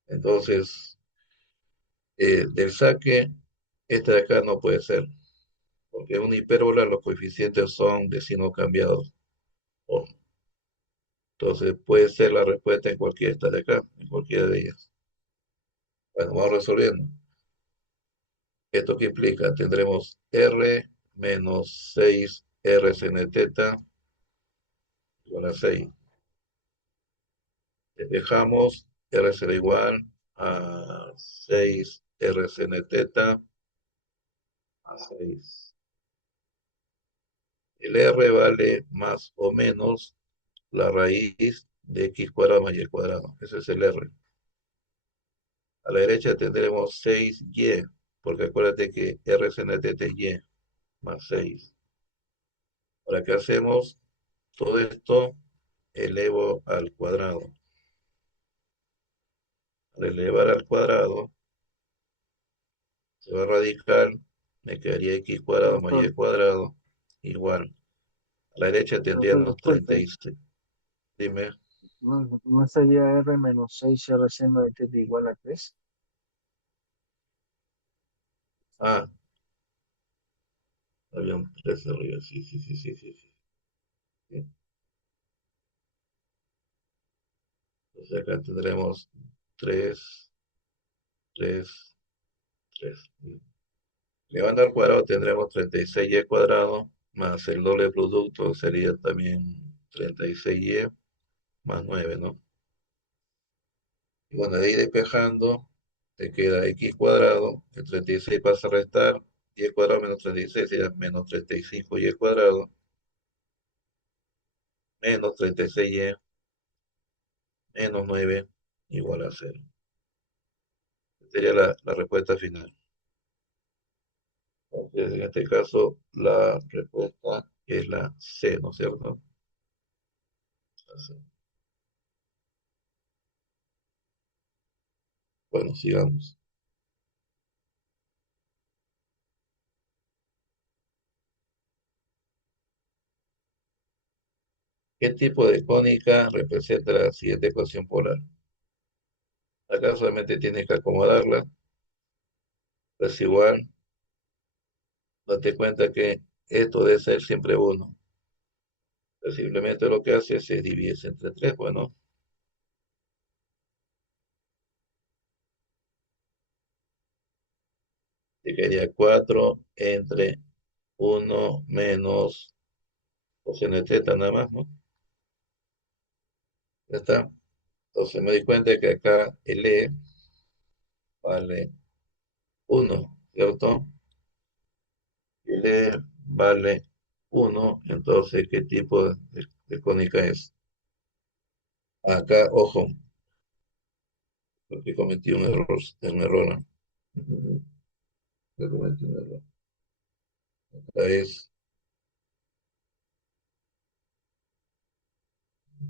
Entonces, del saque, esta de acá no puede ser, porque en una hipérbola los coeficientes son de signo cambiados. Ojo. Entonces, puede ser la respuesta en cualquiera de estas de acá, en cualquiera de ellas. Bueno, vamos resolviendo. ¿Esto qué implica? Tendremos R menos 6 R sin teta igual a 6. Despejamos, R será igual a 6 R sin teta a 6. El R vale más o menos la raíz de x cuadrado más y cuadrado. Ese es el R. A la derecha tendremos 6y, porque acuérdate que R sin teta es y más 6. Ahora, ¿qué hacemos? Todo esto elevo al cuadrado. Al elevar al cuadrado, se va a radical, me quedaría x cuadrado más y Doctor, cuadrado, igual. A la derecha doctor, tendríamos disculpe, 36. Dime, ¿no sería R menos 6 R seno de teta igual a 3? ah, había un 3 arriba, sí, sí, sí, sí, sí, sí. Sí. Entonces acá tendremos 3, 3, 3. Elevando al cuadrado tendremos 36y cuadrado, más el doble producto sería también 36y más 9, ¿no? Y bueno, de ahí despejando, te queda x cuadrado, el 36 pasa a restar, y cuadrado menos 36 sería menos 35y cuadrado, menos 36y, menos 9, igual a 0. Sería la respuesta final. Entonces, en este caso, la respuesta es la C, ¿no es cierto? La C. Bueno, sigamos. ¿Qué tipo de cónica representa la siguiente ecuación polar? Acá solamente tienes que acomodarla, es igual, date cuenta que esto debe ser siempre 1. Simplemente lo que hace es dividirse entre 3. Bueno, te quedaría 4 entre 1 menos coseno teta nada más, ¿no? Ya está. Entonces me di cuenta que acá el E vale 1, ¿cierto? L vale 1, entonces, ¿qué tipo de cónica es? Acá, ojo, porque cometí un error. Ujú, yo cometí un error. Acá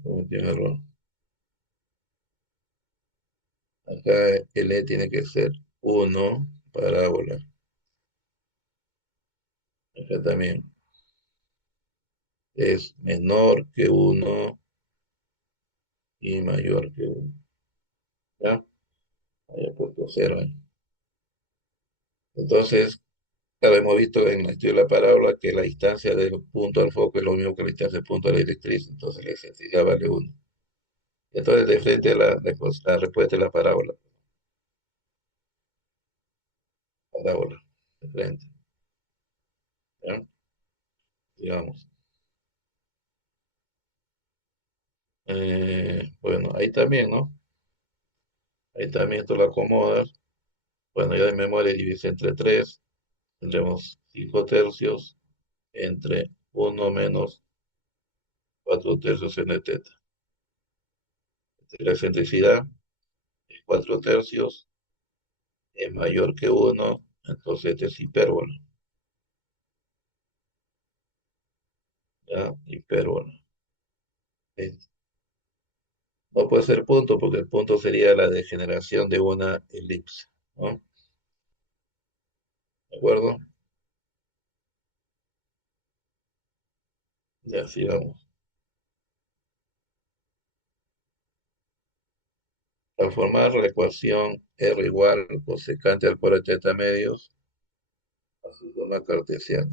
cometí un error. Acá el E tiene que ser 1, parábola. Acá también es menor que 1 y mayor que 1. ¿Ya? Ahí he puesto 0. Entonces, claro, hemos visto en el estudio de la parábola que la distancia del punto al foco es lo mismo que la distancia del punto a la directriz. Entonces, la excentricidad vale 1. Entonces, de frente la respuesta es la parábola. Parábola, de frente. ¿Ya? Digamos. Bueno, ahí también, ¿no? Ahí también tú lo acomodas. Bueno, ya de memoria divide entre 3. Tendremos 5 tercios entre 1 menos 4 tercios n teta. La excentricidad es 4 tercios, es mayor que 1, entonces este es hipérbola. ¿Ya? Hipérbola. Eh, No puede ser punto porque el punto sería la degeneración de una elipse, ¿no? ¿De acuerdo? Ya sigamos. Al formar la ecuación R igual cosecante al cuadrado de teta medios a su forma cartesiana.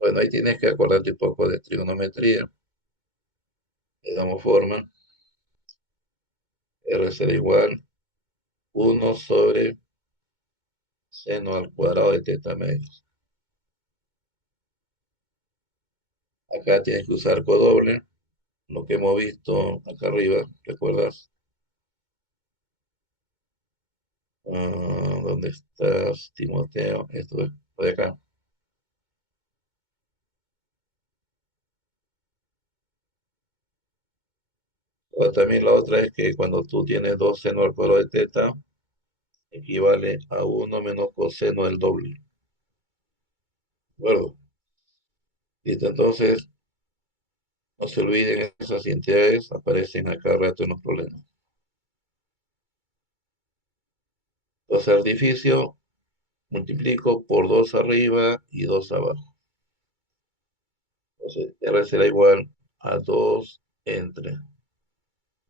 Bueno, ahí tienes que acordarte un poco de trigonometría. Le damos forma. R será igual 1 sobre seno al cuadrado de teta medios. Acá tienes que usar codoble, lo que hemos visto acá arriba, ¿recuerdas? ¿Dónde estás, Timoteo? Esto es de acá. O también la otra es que cuando tú tienes 2 seno al cuadrado de teta, equivale a 1 menos coseno del doble. ¿De acuerdo? Listo, entonces, no se olviden, esas identidades aparecen acá rato en los problemas. Entonces, artificio, multiplico por 2 arriba y 2 abajo. Entonces, R será igual a 2 entre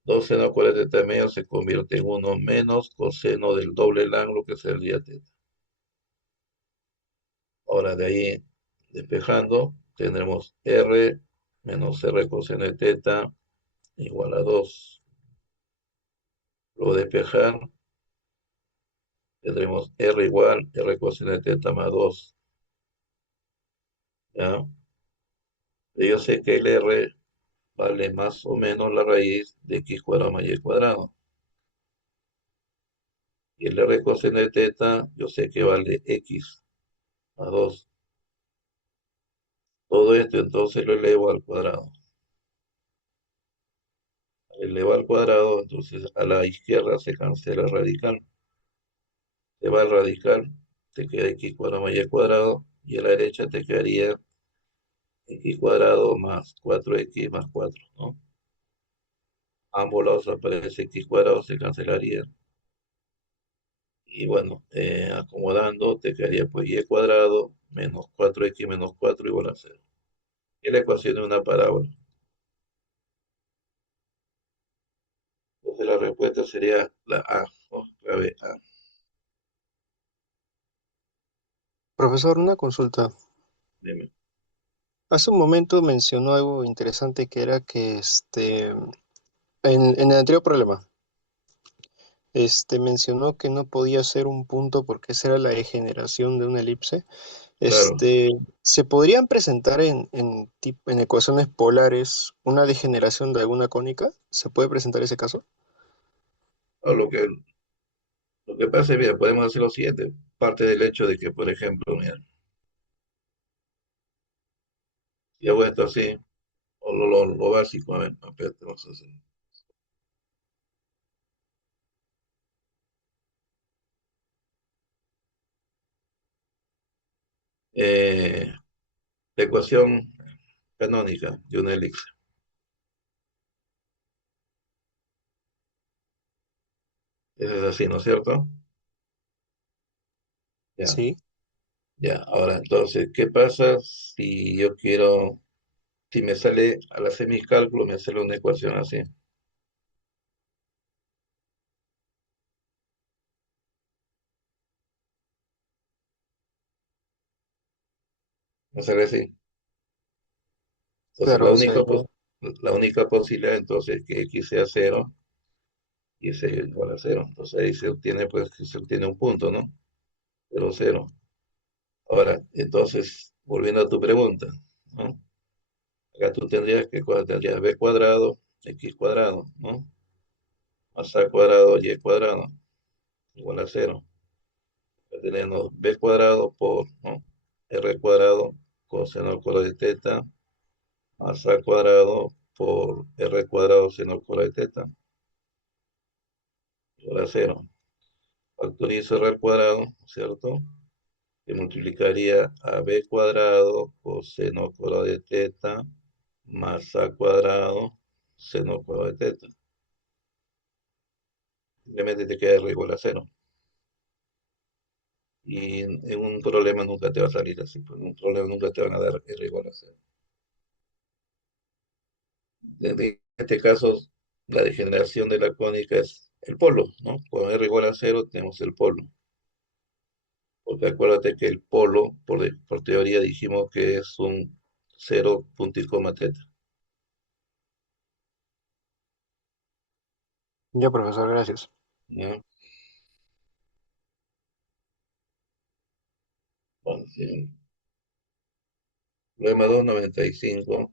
2 seno al cuadrado de teta medio se convierte en 1 menos coseno del doble del ángulo que sería teta. Ahora de ahí, despejando, tendremos R menos R coseno de teta igual a 2. Luego despejar, tendremos R igual R coseno de teta más 2. ¿Ya? Yo sé que el R vale más o menos la raíz de x cuadrado más y cuadrado. Y el R coseno de teta, yo sé que vale x más 2. Todo esto entonces lo elevo al cuadrado. Al elevar al cuadrado, entonces a la izquierda se cancela el radical. Se va el radical, te queda x cuadrado más y cuadrado. Y a la derecha te quedaría x cuadrado más 4x más 4, ¿no? Ambos lados aparece x cuadrado, se cancelaría. Y bueno, acomodando, te quedaría pues y cuadrado menos 4x menos 4 igual a 0. Y la ecuación de una parábola. Entonces la respuesta sería la A, ¿no? Clave A. Profesor, una consulta. Dime. Hace un momento mencionó algo interesante que era que en el anterior problema, mencionó que no podía ser un punto porque esa era la degeneración de una elipse. Claro, ¿Se podrían presentar en ecuaciones polares una degeneración de alguna cónica? ¿Se puede presentar ese caso? lo que pasa es, mira, podemos hacer lo siguiente. parte del hecho de que, por ejemplo, mira, si hago esto así, o lo básico, a ver, espérate, vamos a hacer. Eh, la ecuación canónica de un elixir. Eso es así, ¿no es cierto? Ya, Sí, ya. Ahora, entonces, ¿qué pasa si yo quiero, si me sale, al hacer mis cálculos, me sale una ecuación así? Me sale así. Entonces, claro, cero. la única posibilidad entonces es que x sea cero y es igual a cero. Entonces ahí se obtiene, pues, que se obtiene un punto, ¿no? Cero, cero. Ahora, entonces, volviendo a tu pregunta, ¿no? Acá tú tendrías que, tendrías b cuadrado, x cuadrado, ¿no? Más a cuadrado, y cuadrado, igual a cero. Tenemos b cuadrado por, ¿no? R cuadrado coseno al cuadrado de teta, más a cuadrado por r cuadrado seno al cuadrado de teta, igual a cero. Factorizo r al cuadrado, ¿cierto? Que multiplicaría a b cuadrado coseno al cuadrado de teta más a cuadrado seno al cuadrado de teta. Simplemente te queda r igual a cero. Y en un problema nunca te va a salir así, pues en un problema nunca te van a dar r igual a cero. En este caso, la degeneración de la cónica es el polo, ¿no? Con r igual a cero tenemos el polo. Porque acuérdate que el polo, por teoría, dijimos que es un cero punto y coma teta, Ya, profesor, gracias. ¿no? Bueno, sí. Problema 295.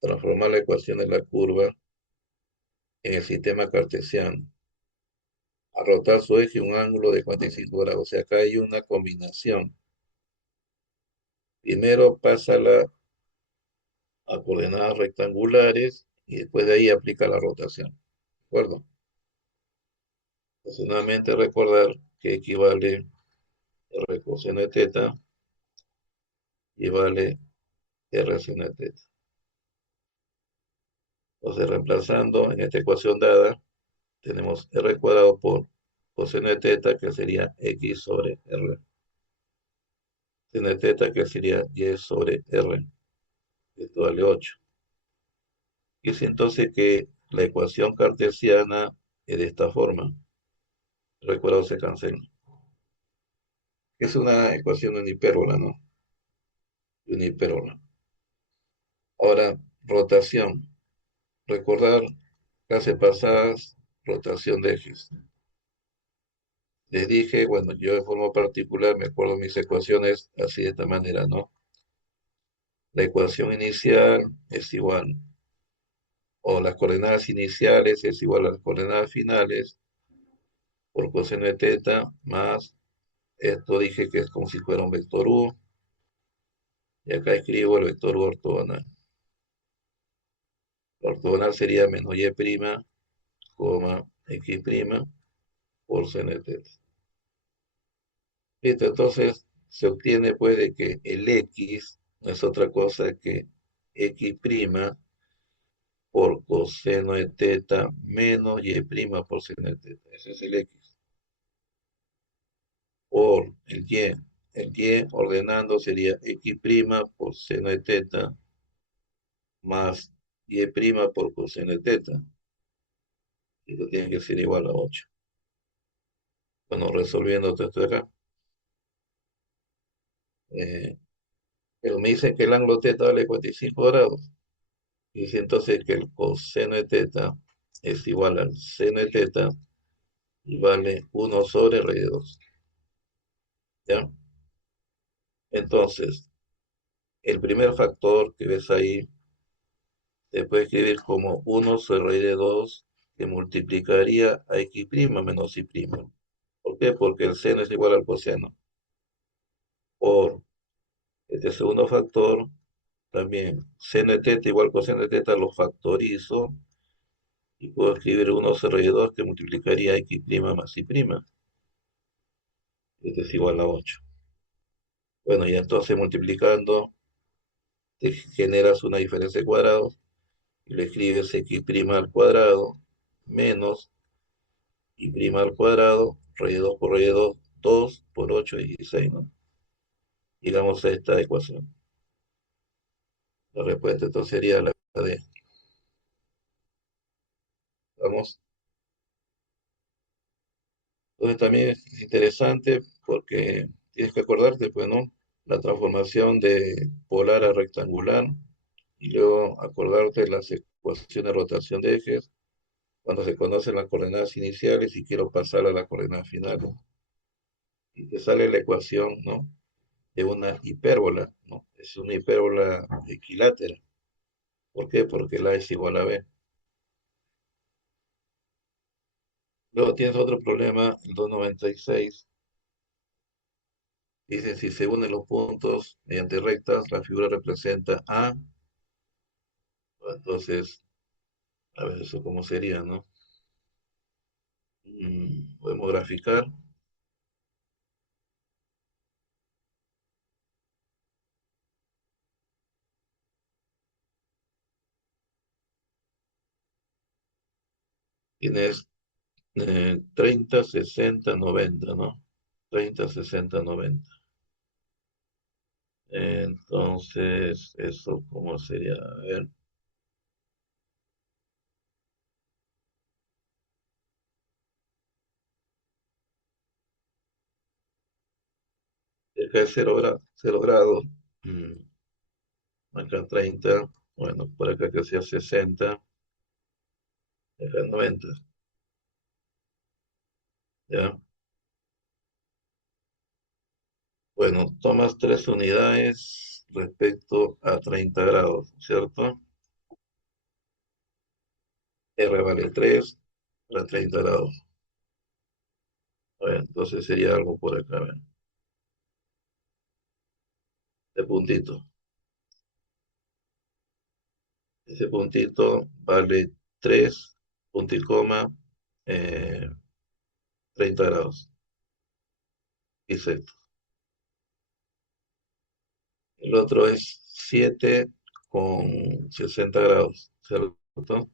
Transformar la ecuación de la curva en el sistema cartesiano. A rotar su eje un ángulo de 45 grados. O sea, acá hay una combinación. Primero pásala a coordenadas rectangulares y después de ahí aplica la rotación. ¿De acuerdo? Entonces, nuevamente recordar que equivale R coseno de teta y vale R seno de teta. Entonces, reemplazando en esta ecuación dada, tenemos R cuadrado por coseno de teta, que sería X sobre R. Seno de teta, que sería Y sobre R. Esto vale 8. Y si entonces que la ecuación cartesiana es de esta forma. R cuadrado se cancela. Es una ecuación de una hipérbola, ¿no? De una hipérbola. Ahora, rotación. Recordar clases pasadas, rotación de ejes. Les dije, bueno, yo de forma particular me acuerdo mis ecuaciones así de esta manera, ¿no? La ecuación inicial es igual, o las coordenadas iniciales es igual a las coordenadas finales por coseno de teta más, esto dije que es como si fuera un vector U, y acá escribo el vector U ortogonal. La ortogonal sería menos y', coma, x' por seno de teta. Listo, entonces se obtiene pues de que el x no es otra cosa que x' por coseno de teta menos y' por seno de teta. Ese es el x. Por el y. El y ordenando sería x' por seno de teta más y' por coseno de teta. Esto tiene que ser igual a 8. Bueno, resolviendo todo esto de acá. eh, pero me dice que el ángulo teta vale 45 grados. Dice entonces que el coseno de teta es igual al seno de teta y vale 1 sobre r de 2. ¿Ya? Entonces, el primer factor que ves ahí se puede escribir como 1 sobre r de 2 que multiplicaría a x' menos y'. ¿Por qué? Porque el seno es igual al coseno. Por este segundo factor, también seno de teta igual coseno de teta lo factorizo y puedo escribir 1 sobre 2 que multiplicaría x' más y'. Esto es igual a 8. Bueno, y entonces multiplicando te generas una diferencia de cuadrados y le escribes x' al cuadrado menos y' al cuadrado, raíz de 2 por raíz de 2, 2 por 8 es 16, ¿no? Digamos esta ecuación. La respuesta entonces sería la D. Vamos. Entonces también es interesante porque tienes que acordarte, pues, ¿no? La transformación de polar a rectangular y luego acordarte las ecuaciones de rotación de ejes cuando se conocen las coordenadas iniciales y quiero pasar a la coordenada final, ¿no? Y te sale la ecuación, ¿no? De una hipérbola, ¿no? Es una hipérbola equilátera. ¿Por qué? Porque la es igual a b. Luego tienes otro problema, el 296. Dice, si se unen los puntos mediante rectas, la figura representa A. Entonces, a ver, eso cómo sería, ¿no? Podemos graficar. Tienes 30, 60, 90, ¿no? 30, 60, 90. Entonces, ¿eso cómo sería? A ver, cerca de 0 grados. Mm, Acá 30. Bueno, por acá que sea 60. Acá 90. ¿Ya? Bueno, tomas 3 unidades respecto a 30 grados, ¿cierto? R vale 3 para 30 grados. A ver, entonces sería algo por acá, a ver, de puntito. Ese puntito vale 3 punto y coma, eh, 30 grados. Dice esto. El otro es 7 con 60 grados, ¿cierto?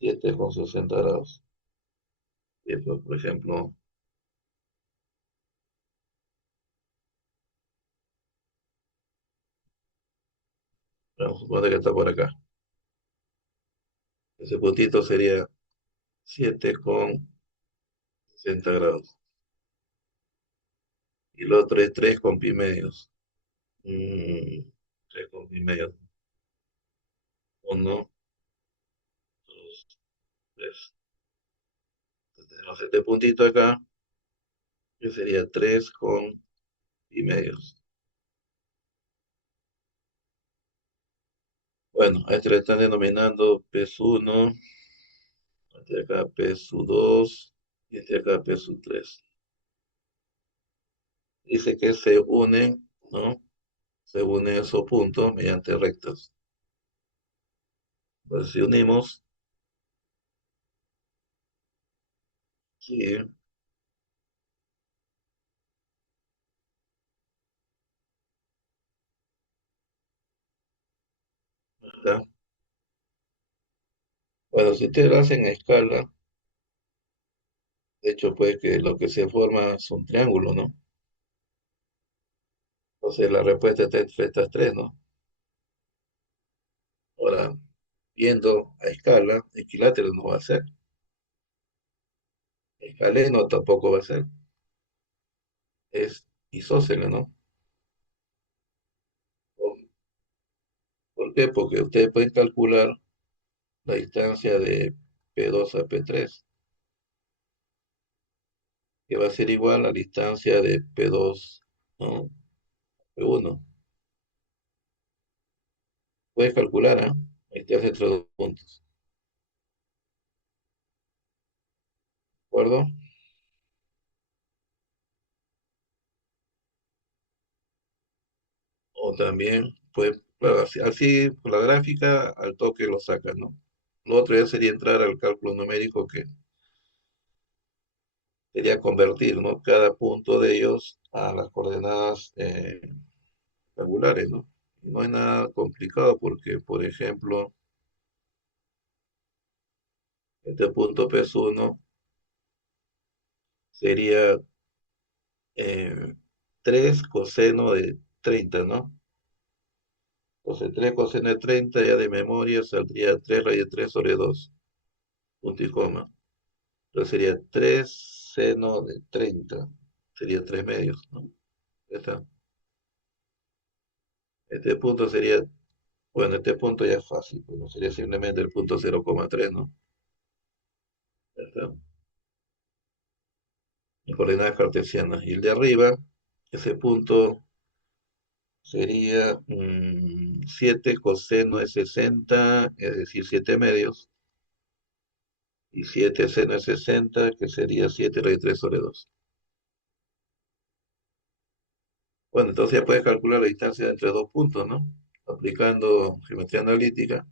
7 con 60 grados. Y pues, por ejemplo, vamos a suponer que está por acá. Ese puntito sería 7 con 60 grados. Y el otro es 3 con pi medios. 3 con pi medios. 1, 2, 3. Tenemos este puntito acá, que sería 3 con pi medios. Bueno, a este le están denominando P1, este de acá P2 y este de acá P3. Dice que se unen, ¿no? Se unen esos puntos mediante rectas. Entonces, si unimos, sí, ¿verdad? Bueno, si ustedes lo hacen a escala, de hecho, pues que lo que se forma es un triángulo, ¿no? Entonces, la respuesta está entre estas tres, ¿no? Ahora, viendo a escala, equilátero no va a ser. Escaleno tampoco va a ser. Es isósceles, ¿no? ¿Por por qué? Porque ustedes pueden calcular la distancia de P2 a P3, que va a ser igual a la distancia de P2, ¿no? P1. Puedes calcular, ¿ah? Ahí te hace entre dos puntos. ¿De acuerdo? O también, pues, claro, así con la gráfica al toque lo sacan, ¿no? Lo otro ya sería entrar al cálculo numérico que sería convertir, ¿no? Cada punto de ellos a las coordenadas regulares, ¿no? No es nada complicado porque, por ejemplo, este punto P1 sería 3 coseno de 30, ¿no? Entonces 3 coseno de 30 ya de memoria saldría 3 raíz de 3 sobre 2, punto y coma. Entonces sería 3 seno de 30, sería 3 medios, ¿no? Ya está. Este punto sería, bueno, este punto ya es fácil, pues, ¿no? Sería simplemente el punto 0,3, ¿no? Ya está. En coordenadas cartesianas. Y el de arriba, ese punto sería 7 coseno de 60, es decir, 7 medios, y 7 seno de 60, que sería 7 raíz de 3 sobre 2. Bueno, entonces ya puedes calcular la distancia entre dos puntos, ¿no? Aplicando geometría analítica.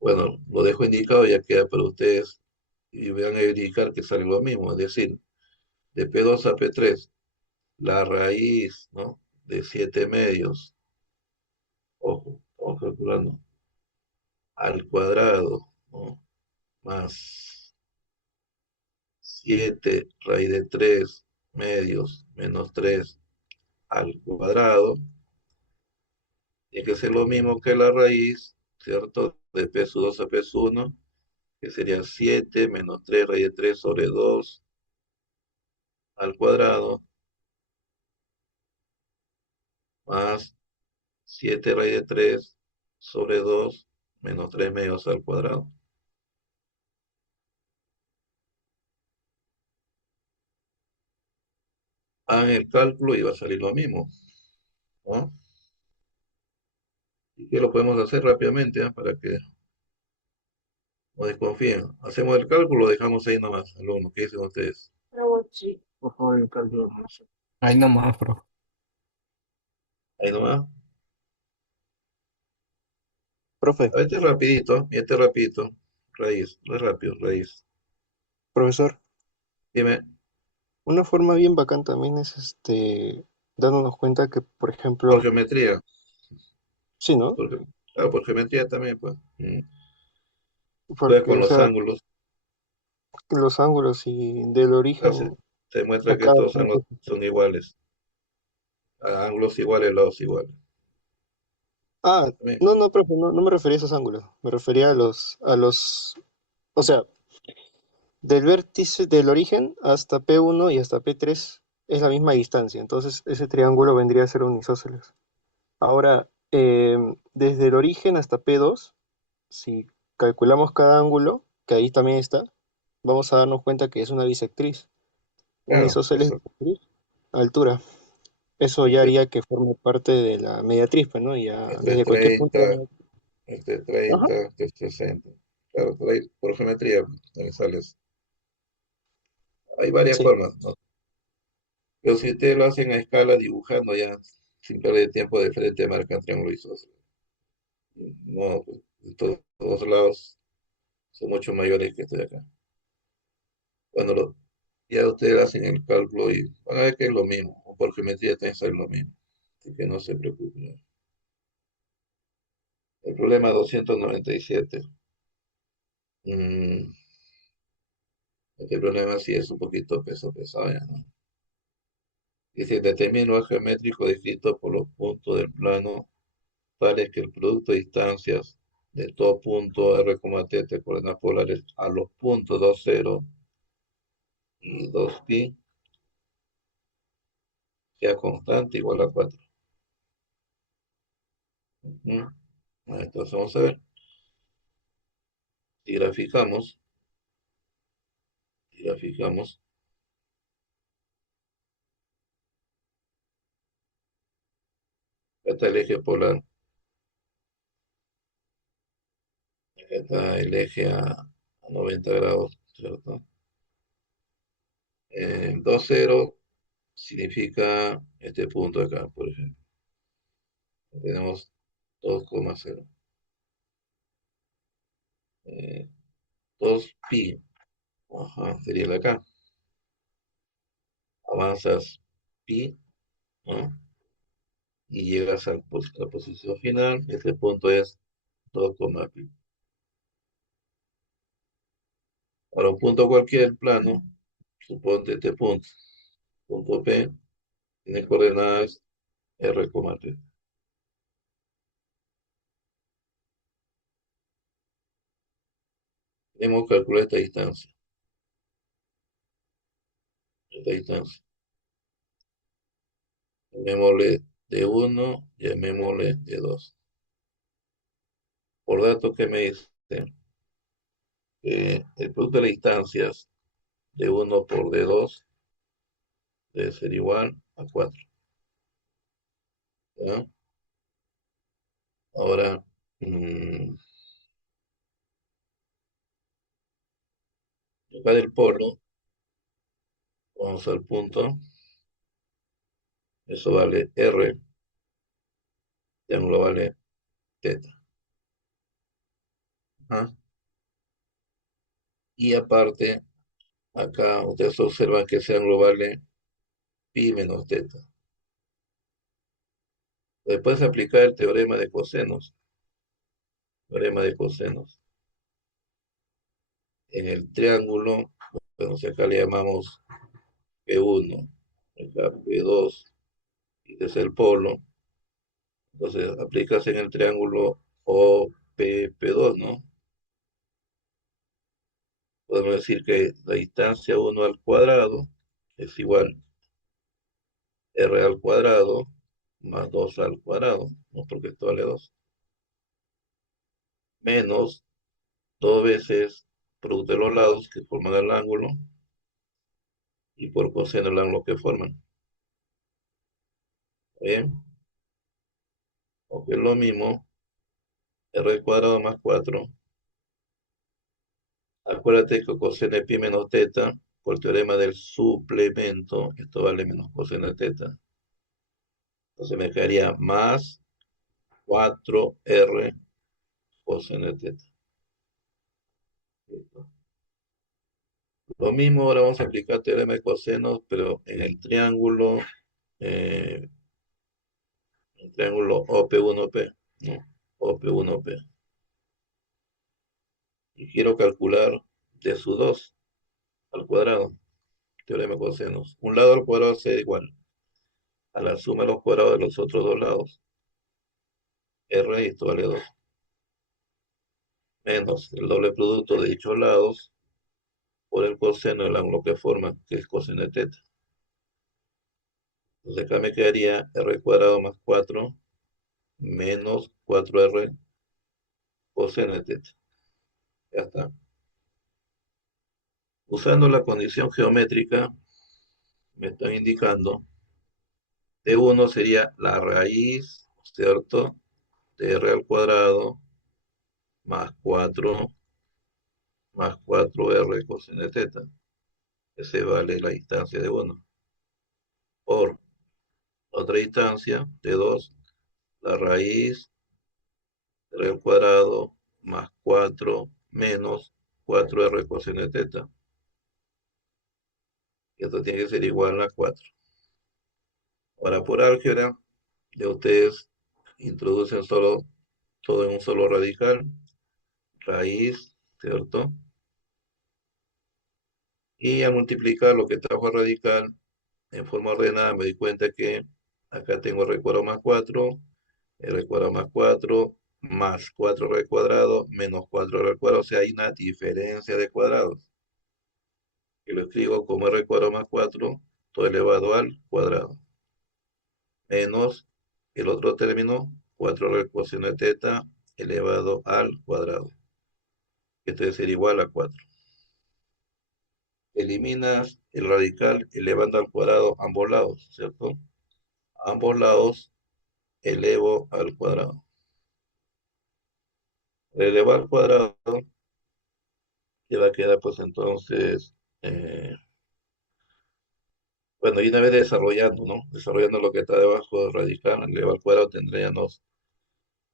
Bueno, lo dejo indicado, ya queda para ustedes y van a verificar que sale lo mismo. Es decir, de P2 a P3, la raíz, ¿no? De 7 medios, ojo, estamos calculando, al cuadrado, ¿no? Más 7 raíz de 3 medios menos 3 al cuadrado, tiene que ser lo mismo que la raíz, ¿cierto? De P sub 2 a P sub 1, que sería 7 menos 3 raíz de 3 sobre 2 al cuadrado, más 7 raíz de 3 sobre 2 menos 3 medios al cuadrado. Hagan el cálculo y va a salir lo mismo, ¿no? Y que lo podemos hacer rápidamente, ¿eh? Para que no desconfíen. Hacemos el cálculo, lo dejamos ahí nomás, alumnos. ¿Qué dicen ustedes? Sí, por favor, el cálculo, profesor. Ahí nomás, bro. Ahí nomás. Profe, A este rapidito, y este rapidito. Raíz, no es rápido, raíz. profesor, Dime, una forma bien bacán también es dándonos cuenta que, por por ejemplo, geometría. sí, ¿no? Por, claro, por geometría también, pues. Juega Porque, con o los sea, ángulos. los ángulos y del Ah, se, origen se muestra a que cada estos ángulos punto. son iguales. A ángulos iguales, lados iguales. Ah, También, no, no, profe, no, no me refería a esos ángulos. Me refería o sea, del vértice del origen hasta P1 y hasta P3 es la misma distancia. Entonces, ese triángulo vendría a ser un isósceles. Ahora, desde el origen hasta P2, si calculamos cada ángulo, que ahí también está, vamos a darnos cuenta que es una bisectriz. Un claro, isósceles eso. bisectriz, altura. Eso ya Este, haría que forme parte de la mediatriz, pues, ¿no? Ya este desde cualquier punto de la 30, mediatriz. este Ajá, 30, este 60. Claro, por ahí, por geometría, ahí sales. Hay varias sí, formas, ¿no? Pero si ustedes lo hacen a escala dibujando ya, sin perder tiempo de frente, marcan triángulo isósceles. No, pues, de todos lados son mucho mayores que este de acá. Cuando ya ustedes hacen el cálculo y van a ver que es lo mismo, o por geometría también sale lo mismo. Así que no se preocupen. El problema 297. Mm, este problema sí es un poquito pesado ya, ¿no? Dice, determina un geométrico descrito por los puntos del plano tales que el producto de distancias de todo punto R, T de coordenadas polares a los puntos 2, 0 y 2pi sea constante igual a 4. Ujú. Entonces vamos a ver. Si graficamos, si graficamos, acá está el eje polar, acá está el eje a 90 grados, ¿cierto? 2, 0 significa este punto acá, por ejemplo. Tenemos 2,0. 2 pi. Ajá, sería la acá. Avanzas pi, ¿no? Y llegas a la posición final. Este punto es 2, pi. Ahora, un punto cualquiera del plano, suponte este punto. Punto P tiene coordenadas R, T. Tenemos que calcular esta distancia. Esta distancia. Llamémosle de 1, llamémosle de 2. Por datos que me dicen que el producto de las distancias de 1 por D2 debe ser igual a 4. ¿Ya? Ahora, acá del polo, vamos al punto, eso vale R, triángulo vale teta. ¿Ah? Y aparte, acá ustedes observan que ese ángulo vale pi menos teta. Después aplicar el teorema de cosenos. Teorema de cosenos. En el triángulo, bueno, si acá le llamamos P1, acá P2, y este es el polo, entonces aplicas en el triángulo OPP2, ¿no? Podemos decir que la distancia 1 al cuadrado es igual R al cuadrado más 2 al cuadrado, ¿no? Porque esto vale 2, menos 2 veces producto de los lados que forman el ángulo y por coseno el ángulo que forman. ¿Bien? O que es lo mismo, R al cuadrado más 4. Acuérdate que coseno de pi menos teta, por teorema del suplemento, esto vale menos coseno de teta. Entonces me quedaría más 4R coseno de teta. Lo mismo, ahora vamos a aplicar teorema de cosenos, pero en eh, el triángulo OP1P, no, OP1P. Y quiero calcular de su 2 al cuadrado, teorema de cosenos. Un lado al cuadrado será igual a la suma de los cuadrados de los otros dos lados. R, esto vale 2, menos el doble producto de dichos lados por el coseno del ángulo que forman, que es coseno de teta. Entonces acá me quedaría R cuadrado más 4 menos 4R coseno de teta. Ya está. Usando la condición geométrica, me están indicando T1 sería la raíz, ¿cierto? De R al cuadrado más 4 más 4R coseno de teta. Ese vale la distancia de 1. Por otra distancia de 2, la raíz de R al cuadrado más 4 menos 4R coseno de teta. Y esto tiene que ser igual a 4. Ahora, por álgebra, ya ustedes introducen todo en un solo radical, raíz, ¿cierto? Y al multiplicar lo que trajo radical en forma ordenada, me di cuenta que acá tengo r cuadrado más 4, r cuadrado más 4, más 4r cuadrado, menos 4r cuadrado, o sea, hay una diferencia de cuadrados. Y lo escribo como r cuadrado más 4, todo elevado al cuadrado, menos el otro término, 4r coseno de teta, elevado al cuadrado. Esto debe ser igual a 4. Eliminas el radical elevando al cuadrado ambos lados, ¿cierto? Ambos lados elevo al cuadrado. Elevar al cuadrado ya va a quedar pues entonces Bueno, y una vez desarrollando, ¿no? Desarrollando lo que está debajo del radical, elevado al cuadrado tendríamos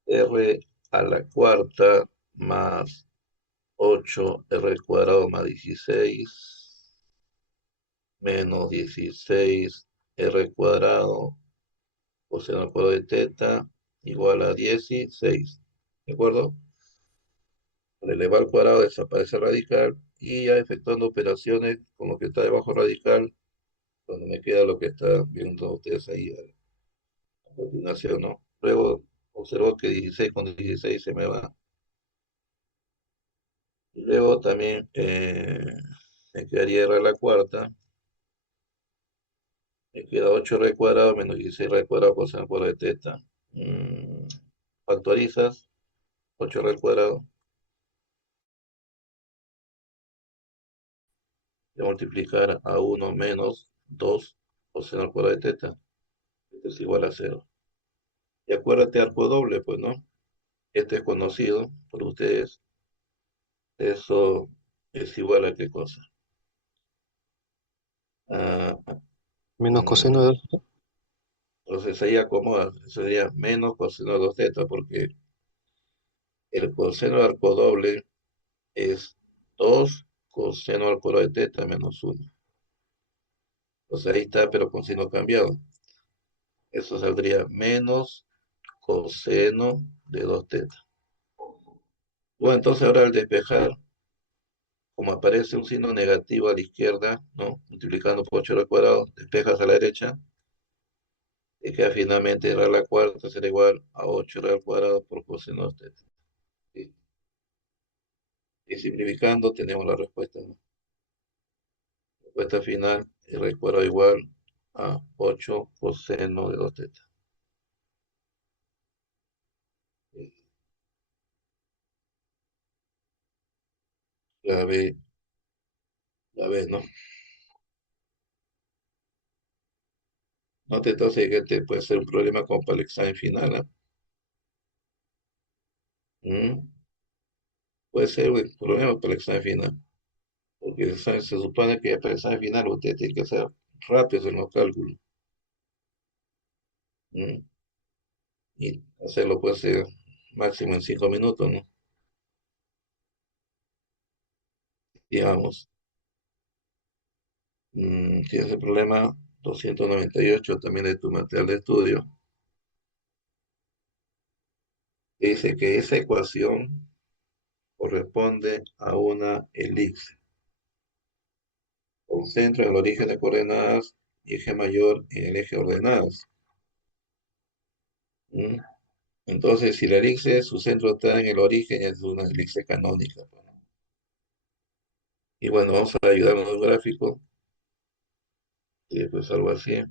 r a la cuarta más 8r cuadrado más 16 menos 16r cuadrado coseno al cuadrado de teta igual a 16. ¿De acuerdo? Al elevar al cuadrado desaparece el radical y ya efectuando operaciones con lo que está debajo radical, cuando me queda lo que está viendo ustedes ahí a continuación, ¿no? Luego observo que 16 con 16 se me va. Y luego también me quedaría r a la cuarta. Me queda 8r cuadrado menos 16r cuadrado coseno al cuadrado de teta. Mm, Factorizas 8r al cuadrado. De multiplicar a 1 menos 2 coseno al cuadrado de teta. Esto es igual a 0. Y acuérdate arco doble, pues, ¿no? Este es conocido por ustedes. Eso es igual a qué cosa. Ah, Menos coseno de mm, 2. entonces ahí acomoda. Sería menos coseno de 2 teta, porque el coseno de arco doble es 2 coseno al cuadrado de teta menos 1. O sea, ahí está, pero con signo cambiado. Eso saldría menos coseno de 2 teta. Bueno, entonces ahora al despejar, como aparece un signo negativo a la izquierda, ¿no? Multiplicando por 8 al cuadrado, despejas a la derecha, y queda finalmente r a la cuarta será igual a 8r al cuadrado por coseno de 2 teta. ¿Sí? Y simplificando tenemos la respuesta, ¿no? Respuesta final, r al cuadrado igual a 8 coseno de 2 teta. ¿Sí? La B, la B, ¿no? No te entonces que te puede ser un problema como para el examen final, ¿ah? ¿Mm? Puede ser un problema para el examen final, porque se supone que para el examen final usted tiene que ser rápido en los cálculos. ¿Mm? Y hacerlo puede ser máximo en 5 minutos, ¿no? Digamos, tienes el problema 298 también de tu material de estudio. Dice que esa ecuación corresponde a una elipse, con centro en el origen de coordenadas y eje mayor en el eje de ordenadas. ¿Mm? Entonces, si la elipse, su centro está en el origen, es una elipse canónica, pues, ¿no? Y bueno, vamos a ayudarnos al gráfico, y pues algo así.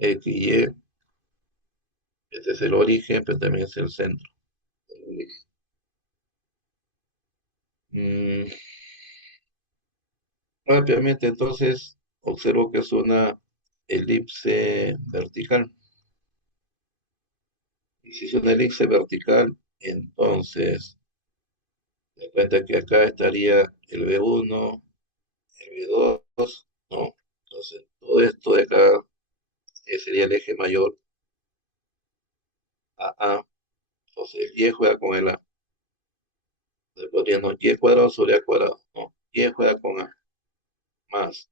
X y Y, este es el origen, pero también es el centro. Mm, Rápidamente, entonces, observo que es una elipse vertical. Y si es una elipse vertical, entonces, te cuenta que acá estaría el B1, el B2, ¿no? Entonces, todo esto de acá sería el eje mayor AA. Entonces, Y juega con el A. Entonces, podríamos Y cuadrado sobre A cuadrado, ¿no? Y juega con A, más.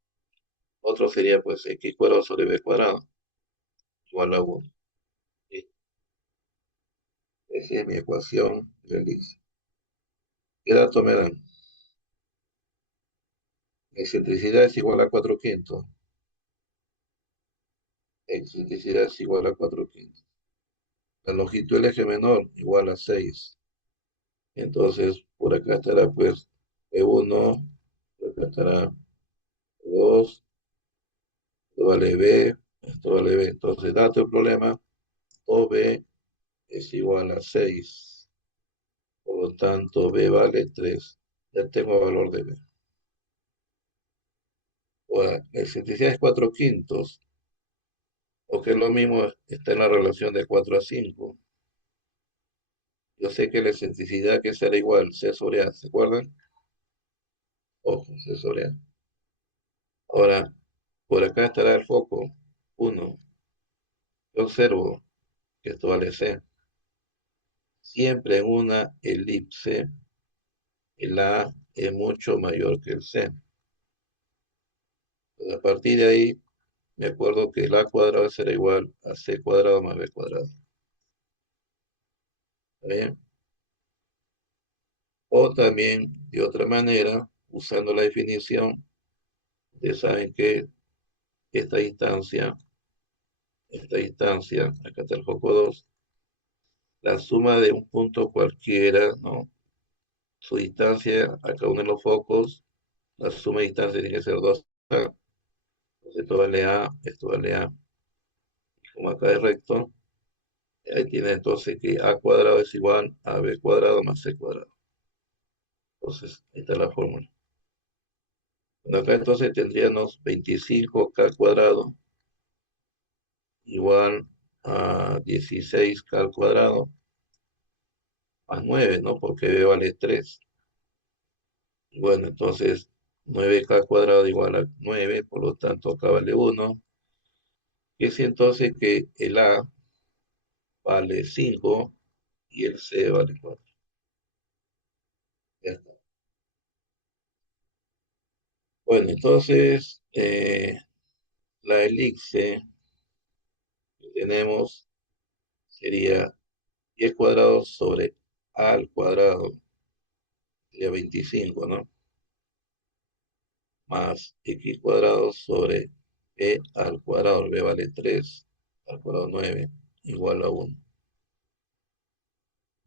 Otro sería, pues, X cuadrado sobre B cuadrado, igual a 1. ¿Sí? Esa es mi ecuación de elipse. ¿Qué dato me dan? La excentricidad es igual a 4 quintos. Excentricidad es igual a 4 quintos. La longitud del eje menor igual a 6. Entonces, por acá estará pues E1, por acá estará E2, esto vale B, esto vale B. Entonces, dato el problema, OB es igual a 6. Por lo tanto, B vale 3. Ya tengo el valor de B. Ahora, la excentricidad es 4 quintos. o que es lo mismo, está en la relación de 4 a 5. Yo sé que la excentricidad que será igual, C sobre A, ¿se acuerdan? Ojo, C sobre A. Ahora, por acá estará el foco, 1. Yo observo que esto vale C. Siempre en una elipse, el A es mucho mayor que el C. Pues a partir de ahí, me acuerdo que el A cuadrado será igual a C cuadrado más B cuadrado. ¿Está bien? O también, de otra manera, usando la definición, ustedes saben que esta distancia, acá está el foco 2, la suma de un punto cualquiera, ¿no? Su distancia a cada uno de los focos, la suma de distancia tiene que ser 2A. Esto vale A, esto vale A. Como acá es recto, ahí tiene entonces que A cuadrado es igual a B cuadrado más C cuadrado. Entonces, ahí está la fórmula. Bueno, acá entonces tendríamos 25K cuadrado igual a 16K al cuadrado más 9, ¿no? Porque B vale 3. Bueno, entonces 9K cuadrado igual a 9, por lo tanto acá vale 1. Y es entonces que el A vale 5 y el C vale 4. Ya está. Bueno, entonces la elipse que tenemos sería 10 cuadrado sobre A al cuadrado, sería 25, ¿no? Más X cuadrado sobre B al cuadrado, B vale 3, al cuadrado 9, igual a 1.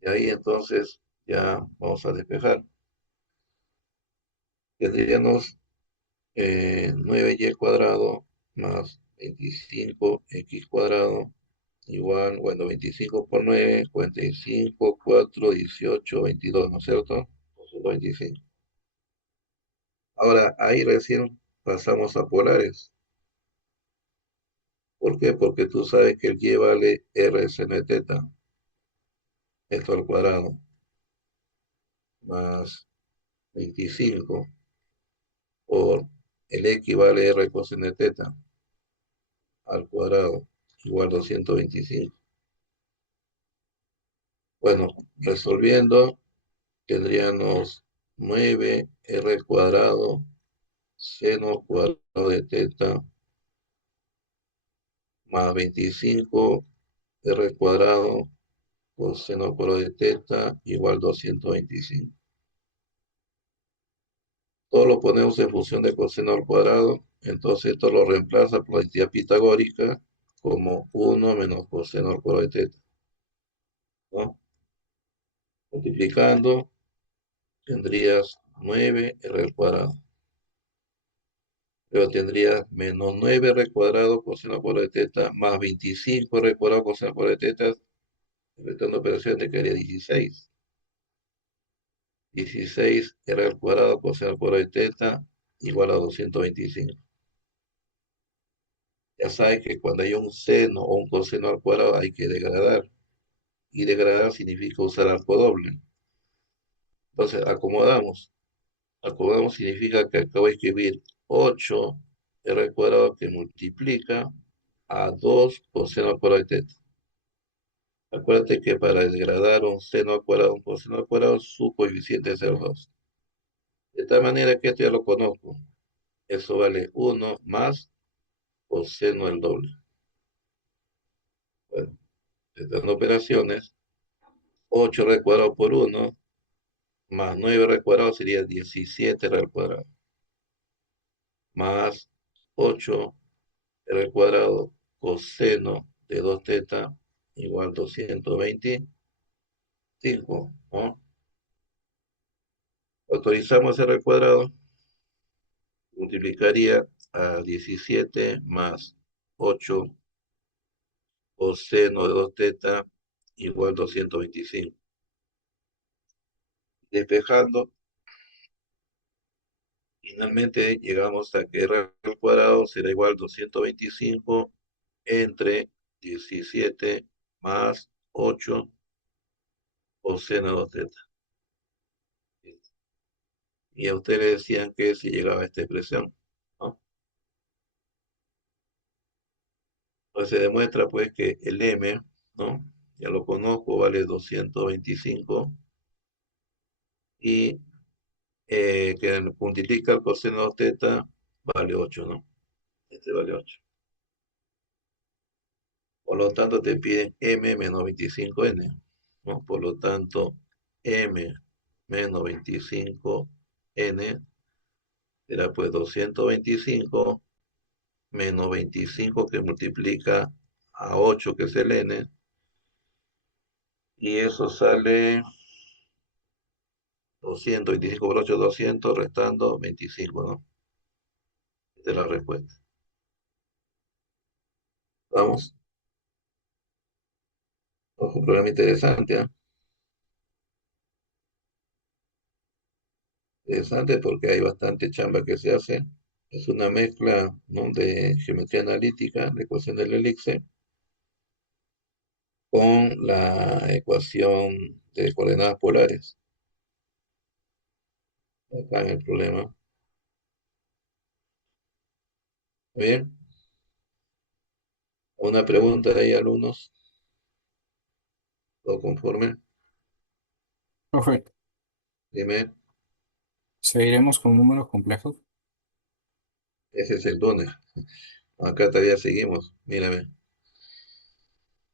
Y ahí entonces ya vamos a despejar. Tendríamos 9y cuadrado más 25x cuadrado igual, bueno, 25 por 9, 45, 4, 18, 22, ¿no es cierto? 225. Ahora, ahí recién pasamos a polares. ¿Por qué? Porque tú sabes que el y vale r seno teta, esto al cuadrado, más 25 por el x vale r coseno teta al cuadrado, igual 225. Bueno, resolviendo, tendríamos 9r cuadrado seno cuadrado de teta más 25r cuadrado coseno cuadrado de teta igual 225. Todo lo ponemos en función de coseno al cuadrado, entonces esto lo reemplaza por la identidad pitagórica como 1 menos coseno al cuadrado de teta, ¿no? Multiplicando, tendrías 9r al cuadrado. Luego tendrías menos 9r cuadrado coseno al cuadrado de teta más 25r cuadrado coseno al cuadrado de teta. Efectuando operación te quedaría 16. 16r al cuadrado coseno al cuadrado de teta igual a 225. Ya sabes que cuando hay un seno o un coseno al cuadrado hay que degradar. Y degradar significa usar arco doble. Entonces, acomodamos. Acomodamos significa que acabo de escribir 8r al cuadrado que multiplica a 2 coseno al cuadrado de teta. Acuérdate que para degradar un seno al cuadrado, un coseno al cuadrado, su coeficiente es 0,2. De tal manera que esto ya lo conozco. Eso vale 1 más coseno el doble. Bueno, estas operaciones, 8r al cuadrado por 1 más 9r al cuadrado sería 17r al cuadrado. Más 8r al cuadrado coseno de 2 teta igual 225, ¿no? Autorizamos r al cuadrado, multiplicaría a 17 más 8 coseno de 2 teta igual 225. Despejando, finalmente llegamos a que r al cuadrado será igual a 225 entre 17 más 8 o seno 2 teta. Y a ustedes le decían que si llegaba a esta expresión, ¿no? Entonces se demuestra pues que el m, ¿no? Ya lo conozco, vale 225 y que multiplica el coseno 2 teta vale 8, ¿no? Este vale 8. Por lo tanto te piden m menos 25n, ¿no? Por lo tanto m menos 25n será pues 225 menos 25 que multiplica a 8 que es el n, y eso sale 225 por 8, 200, restando 25, ¿no? Esta es la respuesta. Vamos, ojo, un programa interesante, ¿eh? Interesante porque hay bastante chamba que se hace. Es una mezcla, ¿no?, de geometría analítica, de ecuación del elixir, con la ecuación de coordenadas polares. Acá en el problema. Bien, una pregunta ahí, alumnos, ¿todo conforme? Profe, Dime, ¿seguiremos con números complejos? ese es el lunes. Acá todavía seguimos. Mírame.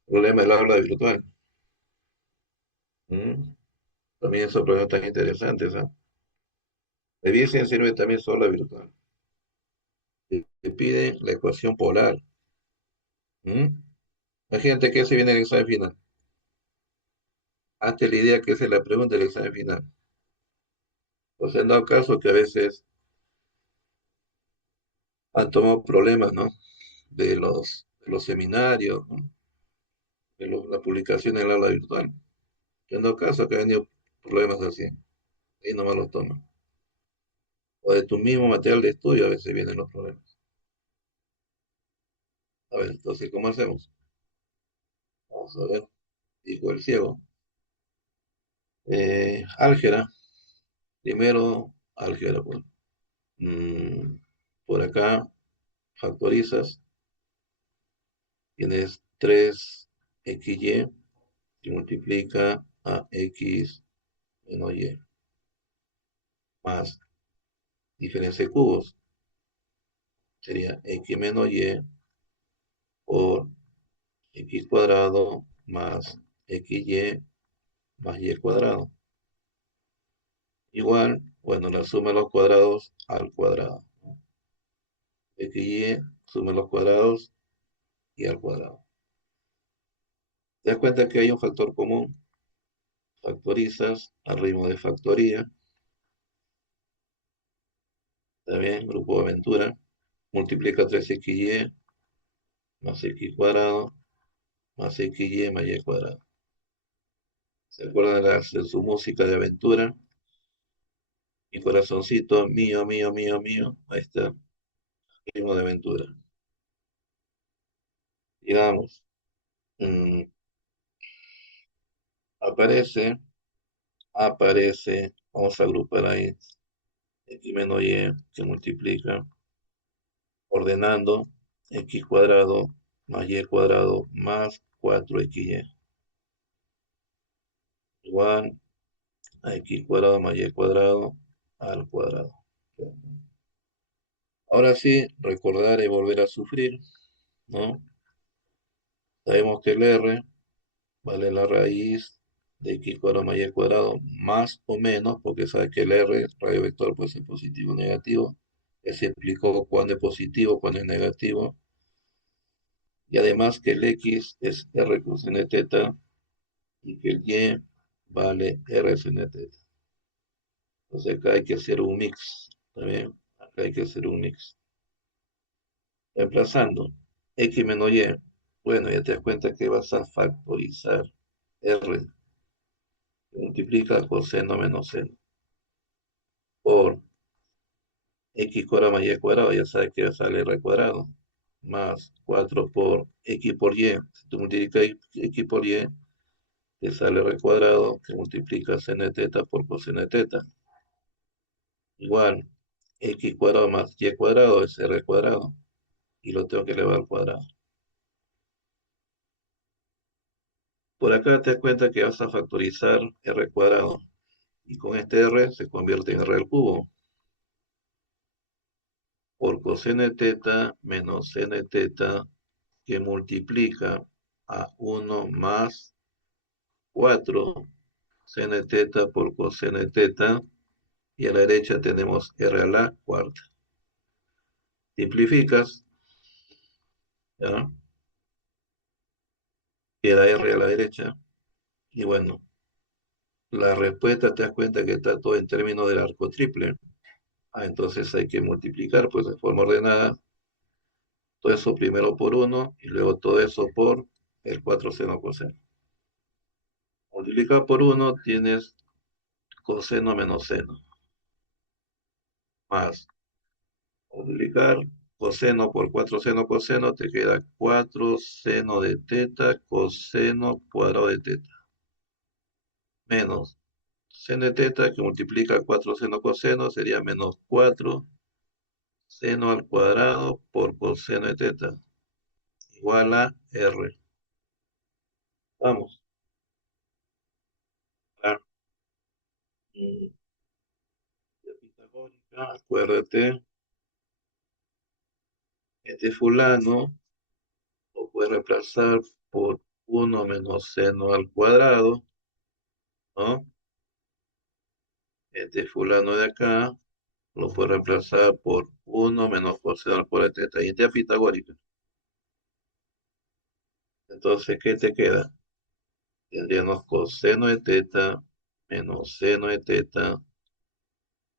Problema del aula virtual. ¿Mm? También esos problemas tan interesantes, ¿ah? Revisen sirve también solo virtual. Te pide la ecuación polar. ¿Mm? Imagínate que se viene el examen final. Hazte la idea que esa es la pregunta del examen final. Pues se han dado caso que a veces han tomado problemas, ¿no? De los seminarios, ¿no? La publicación en el aula virtual. Se han dado caso que han tenido problemas así. Ahí nomás los toman. O de tu mismo material de estudio a veces vienen los problemas. A ver, entonces, ¿cómo hacemos? Vamos a ver, dijo el ciego. Álgebra. Primero, álgebra, pues. Mm, por acá, factorizas. Tienes 3xy y multiplica a x menos y más diferencia de cubos. Sería x menos y por x cuadrado más xy más y cuadrado. Igual, bueno, la suma de los cuadrados al cuadrado. XY, suma los cuadrados y al cuadrado. Te das cuenta que hay un factor común. Factorizas al ritmo de factoría. Está bien, grupo de aventura. Multiplica 3xy más x cuadrado más xy más y cuadrado. ¿Se acuerdan de su música de aventura? Mi corazoncito, mío, mío, mío, mío. Ahí está, ritmo de aventura. Digamos, mm, aparece, vamos a agrupar ahí, x menos y que multiplica, ordenando, x cuadrado más y cuadrado más 4xy igual a x cuadrado más y cuadrado al cuadrado. Ahora sí, recordar y volver a sufrir, ¿no? Sabemos que el r vale la raíz de x cuadrado más y cuadrado más o menos, porque sabe que el r, radio vector, puede ser positivo o negativo. Ya se explicó cuándo es positivo, cuándo es negativo. Y además que el x es r cruz n teta y que el y vale r sin teta. Entonces acá hay que hacer un mix, ¿también? Acá hay que hacer un mix. Reemplazando x menos y, bueno, ya te das cuenta que vas a factorizar r, que multiplica coseno menos seno, por x cuadrado más y cuadrado, ya sabes que sale r cuadrado, más 4 por x por y. Si tú multiplicas x por y, te sale r cuadrado que multiplica sin teta por coseno teta. Igual, x cuadrado más y cuadrado es r cuadrado. Y lo tengo que elevar al cuadrado. Por acá te das cuenta que vas a factorizar r cuadrado. Y con este r se convierte en r al cubo. Por coseno teta menos n teta que multiplica a 1 más 4 sin teta por coseno teta. Y a la derecha tenemos r a la cuarta. Simplificas, ¿ya? Queda r a la derecha. Y bueno, la respuesta te das cuenta que está todo en términos del arco triple. Entonces hay que multiplicar, pues de forma ordenada, todo eso primero por 1 y luego todo eso por el 4 seno coseno. Multiplicar por 1 tienes coseno menos seno, más multiplicar coseno por 4 seno coseno, te queda 4 seno de teta coseno cuadrado de teta, menos seno de teta que multiplica 4 seno coseno sería menos 4 seno al cuadrado por coseno de teta, igual a r. Vamos. Ah, mm, de pitagórica, acuérdate, este fulano lo puedes reemplazar por 1 menos seno al cuadrado, ¿no? Este fulano de acá lo puedes reemplazar por 1 menos coseno al cuadrado de teta. Y este es pitagórica. Entonces, ¿qué te queda? Tendríamos coseno de teta menos seno de teta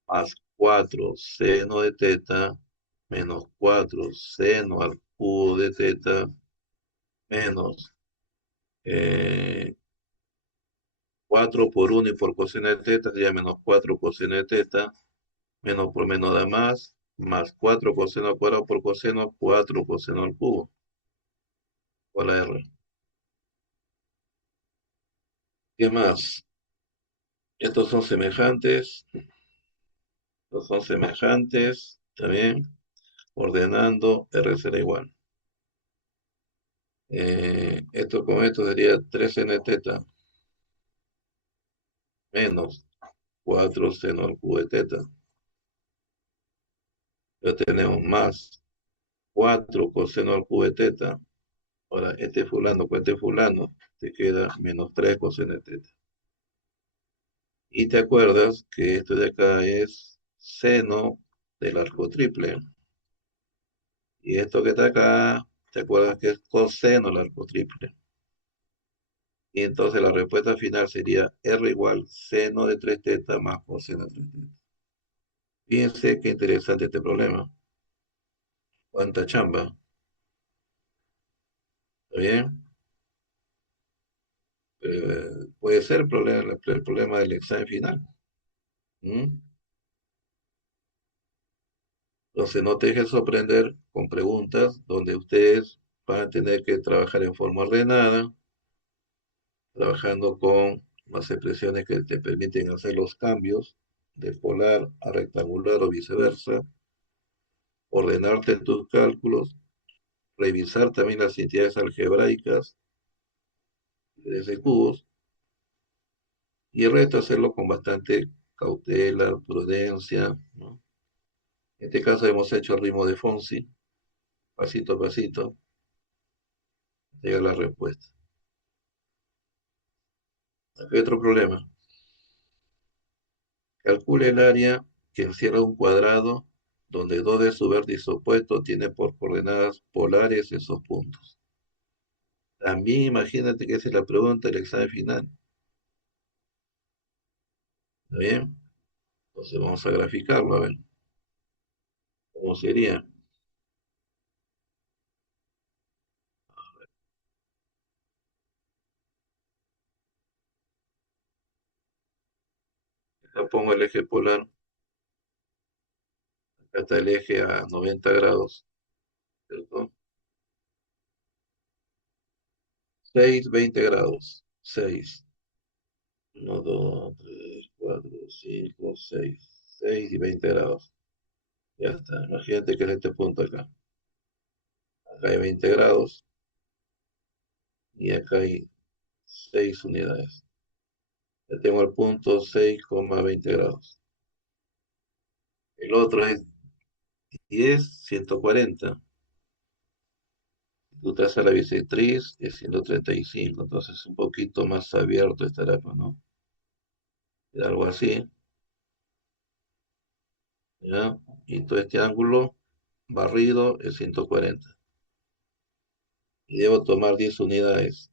más 4 seno de teta menos 4 seno al cubo de teta menos 4 por 1 y por coseno de teta sería menos 4 coseno de teta, menos por menos da más 4 coseno al cuadrado por coseno, 4 coseno al cubo, o la R. ¿Qué más? Estos son semejantes, también, ordenando, R será igual. Esto con esto sería 3 n teta menos 4 seno al cubo de teta. Ya tenemos más 4 coseno al cubo de teta. Ahora, este fulano con este fulano, te queda menos 3 coseno de teta. Y te acuerdas que esto de acá es seno del arco triple. Y esto que está acá, te acuerdas que es coseno del arco triple. Y entonces la respuesta final sería R igual seno de 3 teta más coseno de 3 teta. Fíjense qué interesante este problema. Cuánta chamba. ¿Está bien? Puede ser el problema del examen final. ¿Mm? Entonces no te dejes sorprender con preguntas donde ustedes van a tener que trabajar en forma ordenada, trabajando con las expresiones que te permiten hacer los cambios de polar a rectangular o viceversa, ordenarte en tus cálculos, revisar también las entidades algebraicas desde cubos, y el resto hacerlo con bastante cautela, prudencia, ¿no? En este caso hemos hecho el ritmo de Fonsi, pasito a pasito, llega la respuesta. Aquí hay otro problema. Calcule el área que encierra un cuadrado donde dos de sus vértices opuestos tienen por coordenadas polares esos puntos. También imagínate que esa es la pregunta del examen final. ¿Está bien? Entonces vamos a graficarlo, a ver cómo sería. Acá pongo el eje polar, acá está el eje a 90 grados, ¿cierto? 6, 20 grados. 6. 1, 2, 3, 4, 5, 6. 6 y 20 grados. Ya está. Imagínate que es este punto acá. Acá hay 20 grados y acá hay 6 unidades. Ya tengo el punto 6,20 grados. El otro es 10, 140. Tú traes a la bisectriz es 135, entonces un poquito más abierto estará, pues, ¿no? Algo así, ¿ya? Y todo este ángulo barrido es 140. Y debo tomar 10 unidades.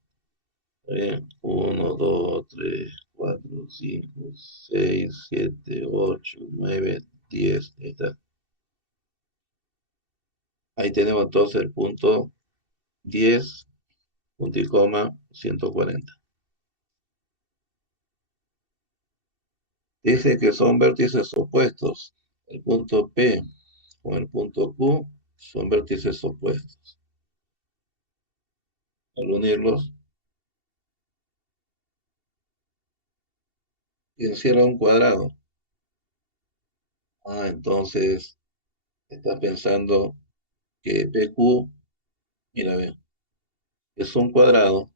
1, 2, 3, 4, 5, 6, 7, 8, 9, 10. Ahí está. Ahí tenemos entonces el punto 10, punto y coma, 140. Dice que son vértices opuestos. El punto P con el punto Q son vértices opuestos. Al unirlos, encierra un cuadrado. Entonces está pensando que PQ, mira, ve, es un cuadrado,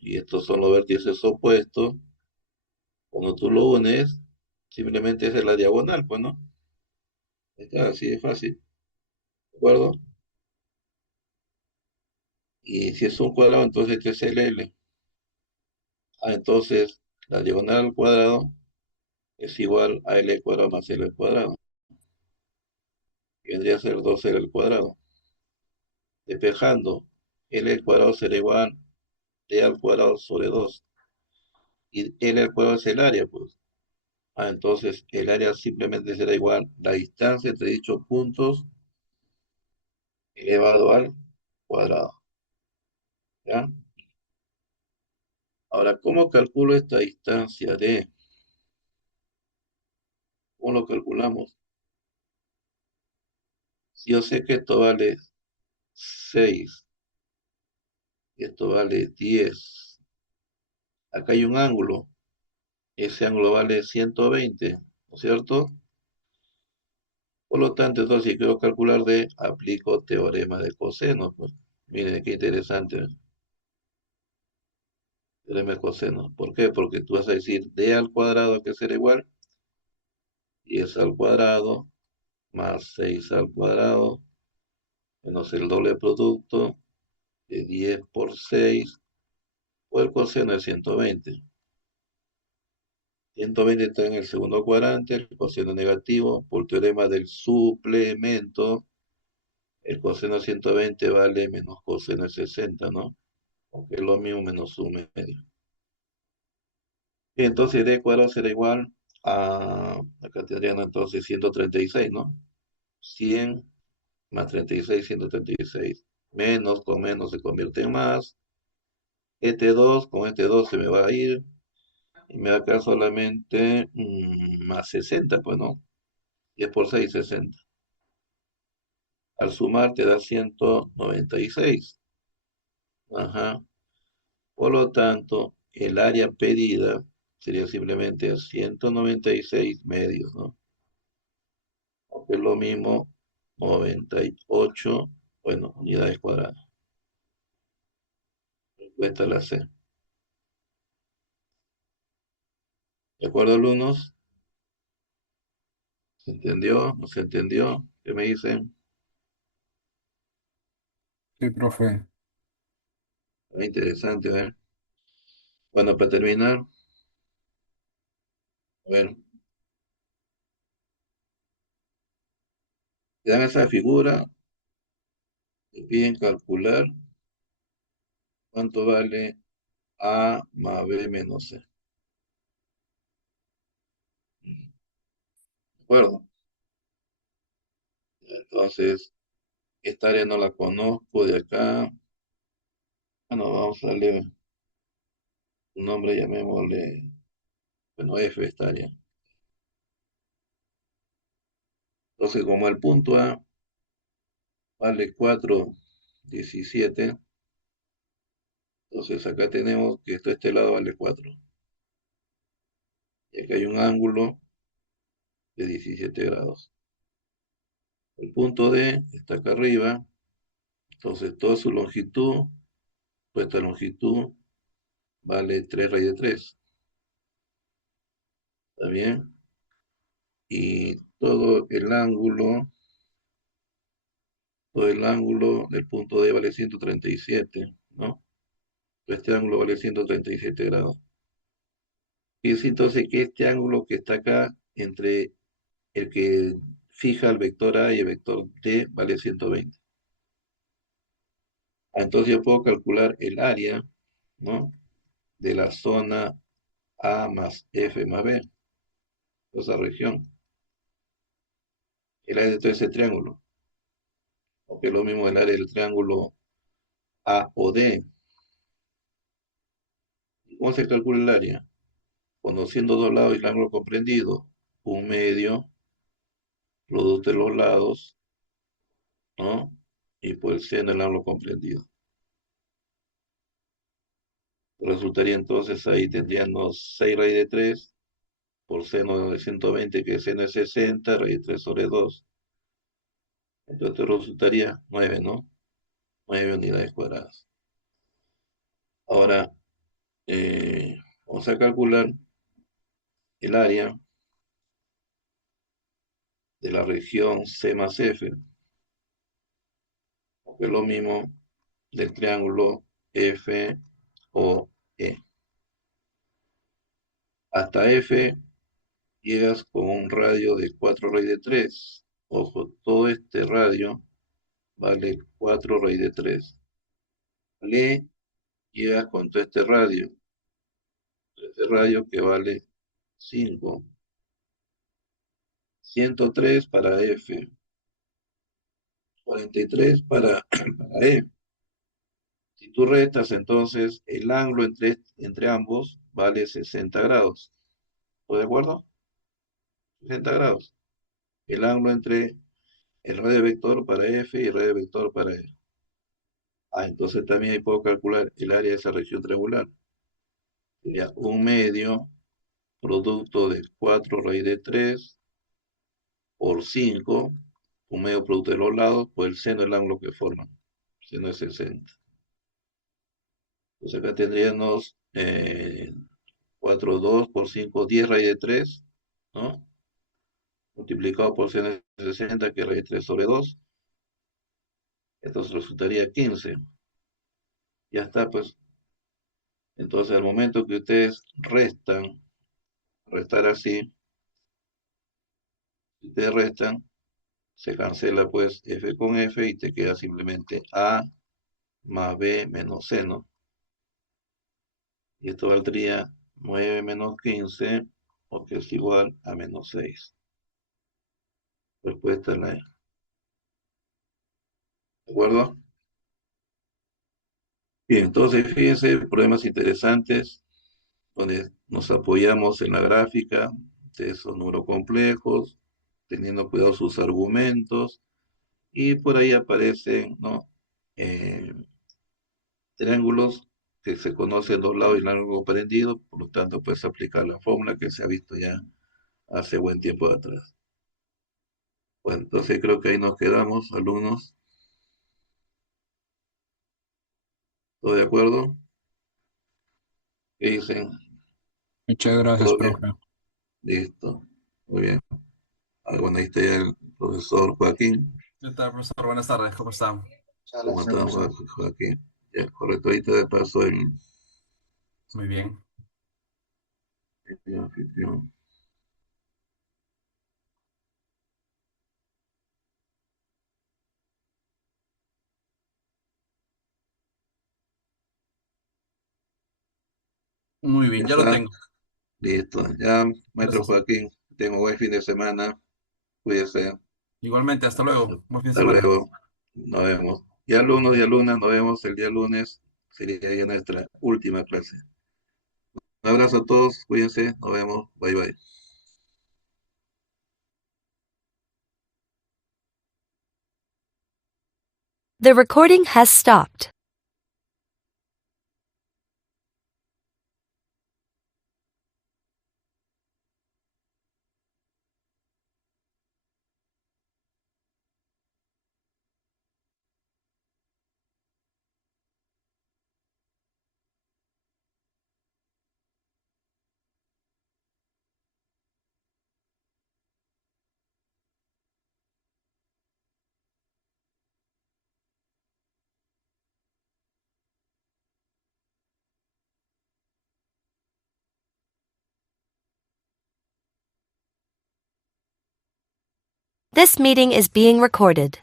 y estos son los vértices opuestos. Cuando tú lo unes, simplemente es la diagonal, pues, ¿no? Está así de fácil, ¿de acuerdo? Y si es un cuadrado, entonces este es el L. Entonces la diagonal al cuadrado es igual a L cuadrado más L al cuadrado. Que vendría a ser 2L al cuadrado. Despejando, L al cuadrado será igual a D al cuadrado sobre 2. Y L al cuadrado es el área, pues. Entonces el área simplemente será igual la distancia entre dichos puntos elevado al cuadrado. ¿Ya? Ahora, ¿cómo calculo esta distancia D? ¿Cómo lo calculamos? Si yo sé que esto vale 6 y esto vale 10. Acá hay un ángulo. Ese ángulo vale 120, ¿no es cierto? Por lo tanto, entonces, si quiero calcular D, aplico teorema de coseno. Pues. Miren, qué interesante. Teorema de coseno. ¿Por qué? Porque tú vas a decir D al cuadrado, que será igual 10 al cuadrado más 6 al cuadrado, menos el doble producto de 10 por 6, o el coseno de 120. 120 está en el segundo cuadrante, el coseno negativo, por teorema del suplemento, el coseno de 120 vale menos coseno de 60, ¿no? Aunque es lo mismo menos su medio. Y entonces d cuadrado será igual acá tendrían entonces 136, ¿no? 100 más 36, 136. Menos con menos se convierte en más. Este 2 con este 2 se me va a ir. Y me va a quedar solamente más 60, pues, ¿no? 10 por 6, 60. Al sumar te da 196. Ajá. Por lo tanto, el área pedida sería simplemente 196 medios, ¿no? Aunque es lo mismo, 98, bueno, unidades cuadradas. Respuesta la C. ¿De acuerdo, alumnos? ¿Se entendió? ¿No se entendió? ¿Qué me dicen? Sí, profe. Interesante, ¿eh? Bueno, para terminar, a ver, te dan esa figura, te piden calcular cuánto vale A más B menos C. ¿De acuerdo? Entonces, esta área no la conozco de acá. Bueno, vamos a darle un nombre, llamémosle, bueno, F esta área. Entonces, como el punto A vale 4,17. Entonces acá tenemos que este lado vale 4. Y acá hay un ángulo de 17 grados. El punto D está acá arriba. Entonces toda su longitud, pues esta longitud vale 3 raíz de 3. ¿Está bien? Y todo el ángulo del punto D vale 137, ¿no? Este ángulo vale 137 grados. Y es entonces que este ángulo que está acá, entre el que fija el vector A y el vector D, vale 120. Entonces yo puedo calcular el área, ¿no? De la zona A más F más B, esa región. El área de todo ese triángulo, o que es lo mismo el área del triángulo A o D. ¿Cómo se calcula el área? Conociendo dos lados y el ángulo comprendido, un medio, producto de los lados, ¿no? Y por el seno del ángulo comprendido. Resultaría entonces ahí tendríamos 6 raíz de 3 por seno de 120, que seno es 60, raíz de 3 sobre 2. Entonces resultaría 9, ¿no? 9 unidades cuadradas. Ahora, vamos a calcular el área de la región C más F, que es lo mismo del triángulo F o E. Hasta F llegas con un radio de 4 raíz de 3. Ojo, todo este radio vale 4 raíz de 3. Le llegas con todo este radio que vale 5. 103 para F, 43 para E. Si tú restas, entonces el ángulo entre ambos vale 60 grados. ¿Estás de acuerdo? 60 grados. El ángulo entre el radio vector para F y el radio vector para E. Entonces también ahí puedo calcular el área de esa región triangular. Sería un medio producto de 4 raíz de 3 por 5, un medio producto de los lados por el seno del ángulo que forman. Seno es 60. Entonces acá tendríamos 4, 2 por 5, 10 raíz de 3, ¿no? Multiplicado por seno de 60, que es raíz de 3 sobre 2. Entonces resultaría 15. Ya está, pues. Entonces al momento que ustedes restar así, si ustedes restan, se cancela pues F con F y te queda simplemente A más B menos C, ¿no? Y esto valdría 9 menos 15, o que es igual a menos 6. Respuesta es la E. ¿De acuerdo? Bien, entonces fíjense, problemas interesantes donde nos apoyamos en la gráfica de esos números complejos, teniendo cuidado sus argumentos, y por ahí aparecen, ¿no? Triángulos que se conocen dos lados y el ángulo prendido, por lo tanto puedes aplicar la fórmula que se ha visto ya hace buen tiempo atrás. Bueno, entonces creo que ahí nos quedamos, alumnos. ¿Todo de acuerdo? ¿Qué dicen? Muchas gracias, ¿Todo bien? profe. Listo. Muy bien. Bueno, ahí está ya el profesor Joaquín. ¿Qué tal, profesor? Buenas tardes, ¿cómo está? Muchas ¿Cómo gracias, estamos, profesor. Joaquín? Ya, correcto. Ahorita de paso Muy bien. el anfitrión. Muy Ya bien, ya lo está. tengo. Listo. Ya, maestro Gracias. Joaquín, tengo buen fin de semana. Cuídese. Igualmente, hasta luego. Buen fin de Hasta semana. luego. Nos vemos. Y alumnos y alumnas, nos vemos el día lunes. Sería ya nuestra última clase. Un abrazo a todos. Cuídense. Nos vemos. Bye bye. The recording has stopped. This meeting is being recorded.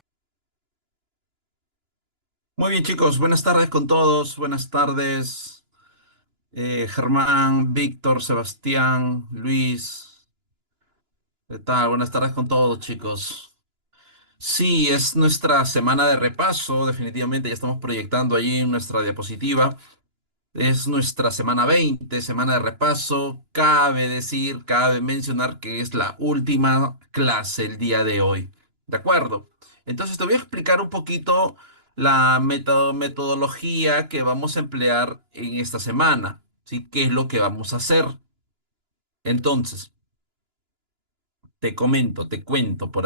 Muy bien, chicos, buenas tardes con todos. Buenas tardes, Germán, Víctor, Sebastián, Luis. ¿Qué tal? Buenas tardes con todos, chicos. Sí, es nuestra semana de repaso, definitivamente ya estamos proyectando allí nuestra diapositiva. Es nuestra semana 20, semana de repaso. Cabe decir, cabe mencionar que es la última clase el día de hoy. ¿De acuerdo? Entonces te voy a explicar un poquito la metodología que vamos a emplear en esta semana. ¿Sí? ¿Qué es lo que vamos a hacer? Entonces, te comento, te cuento por ahí.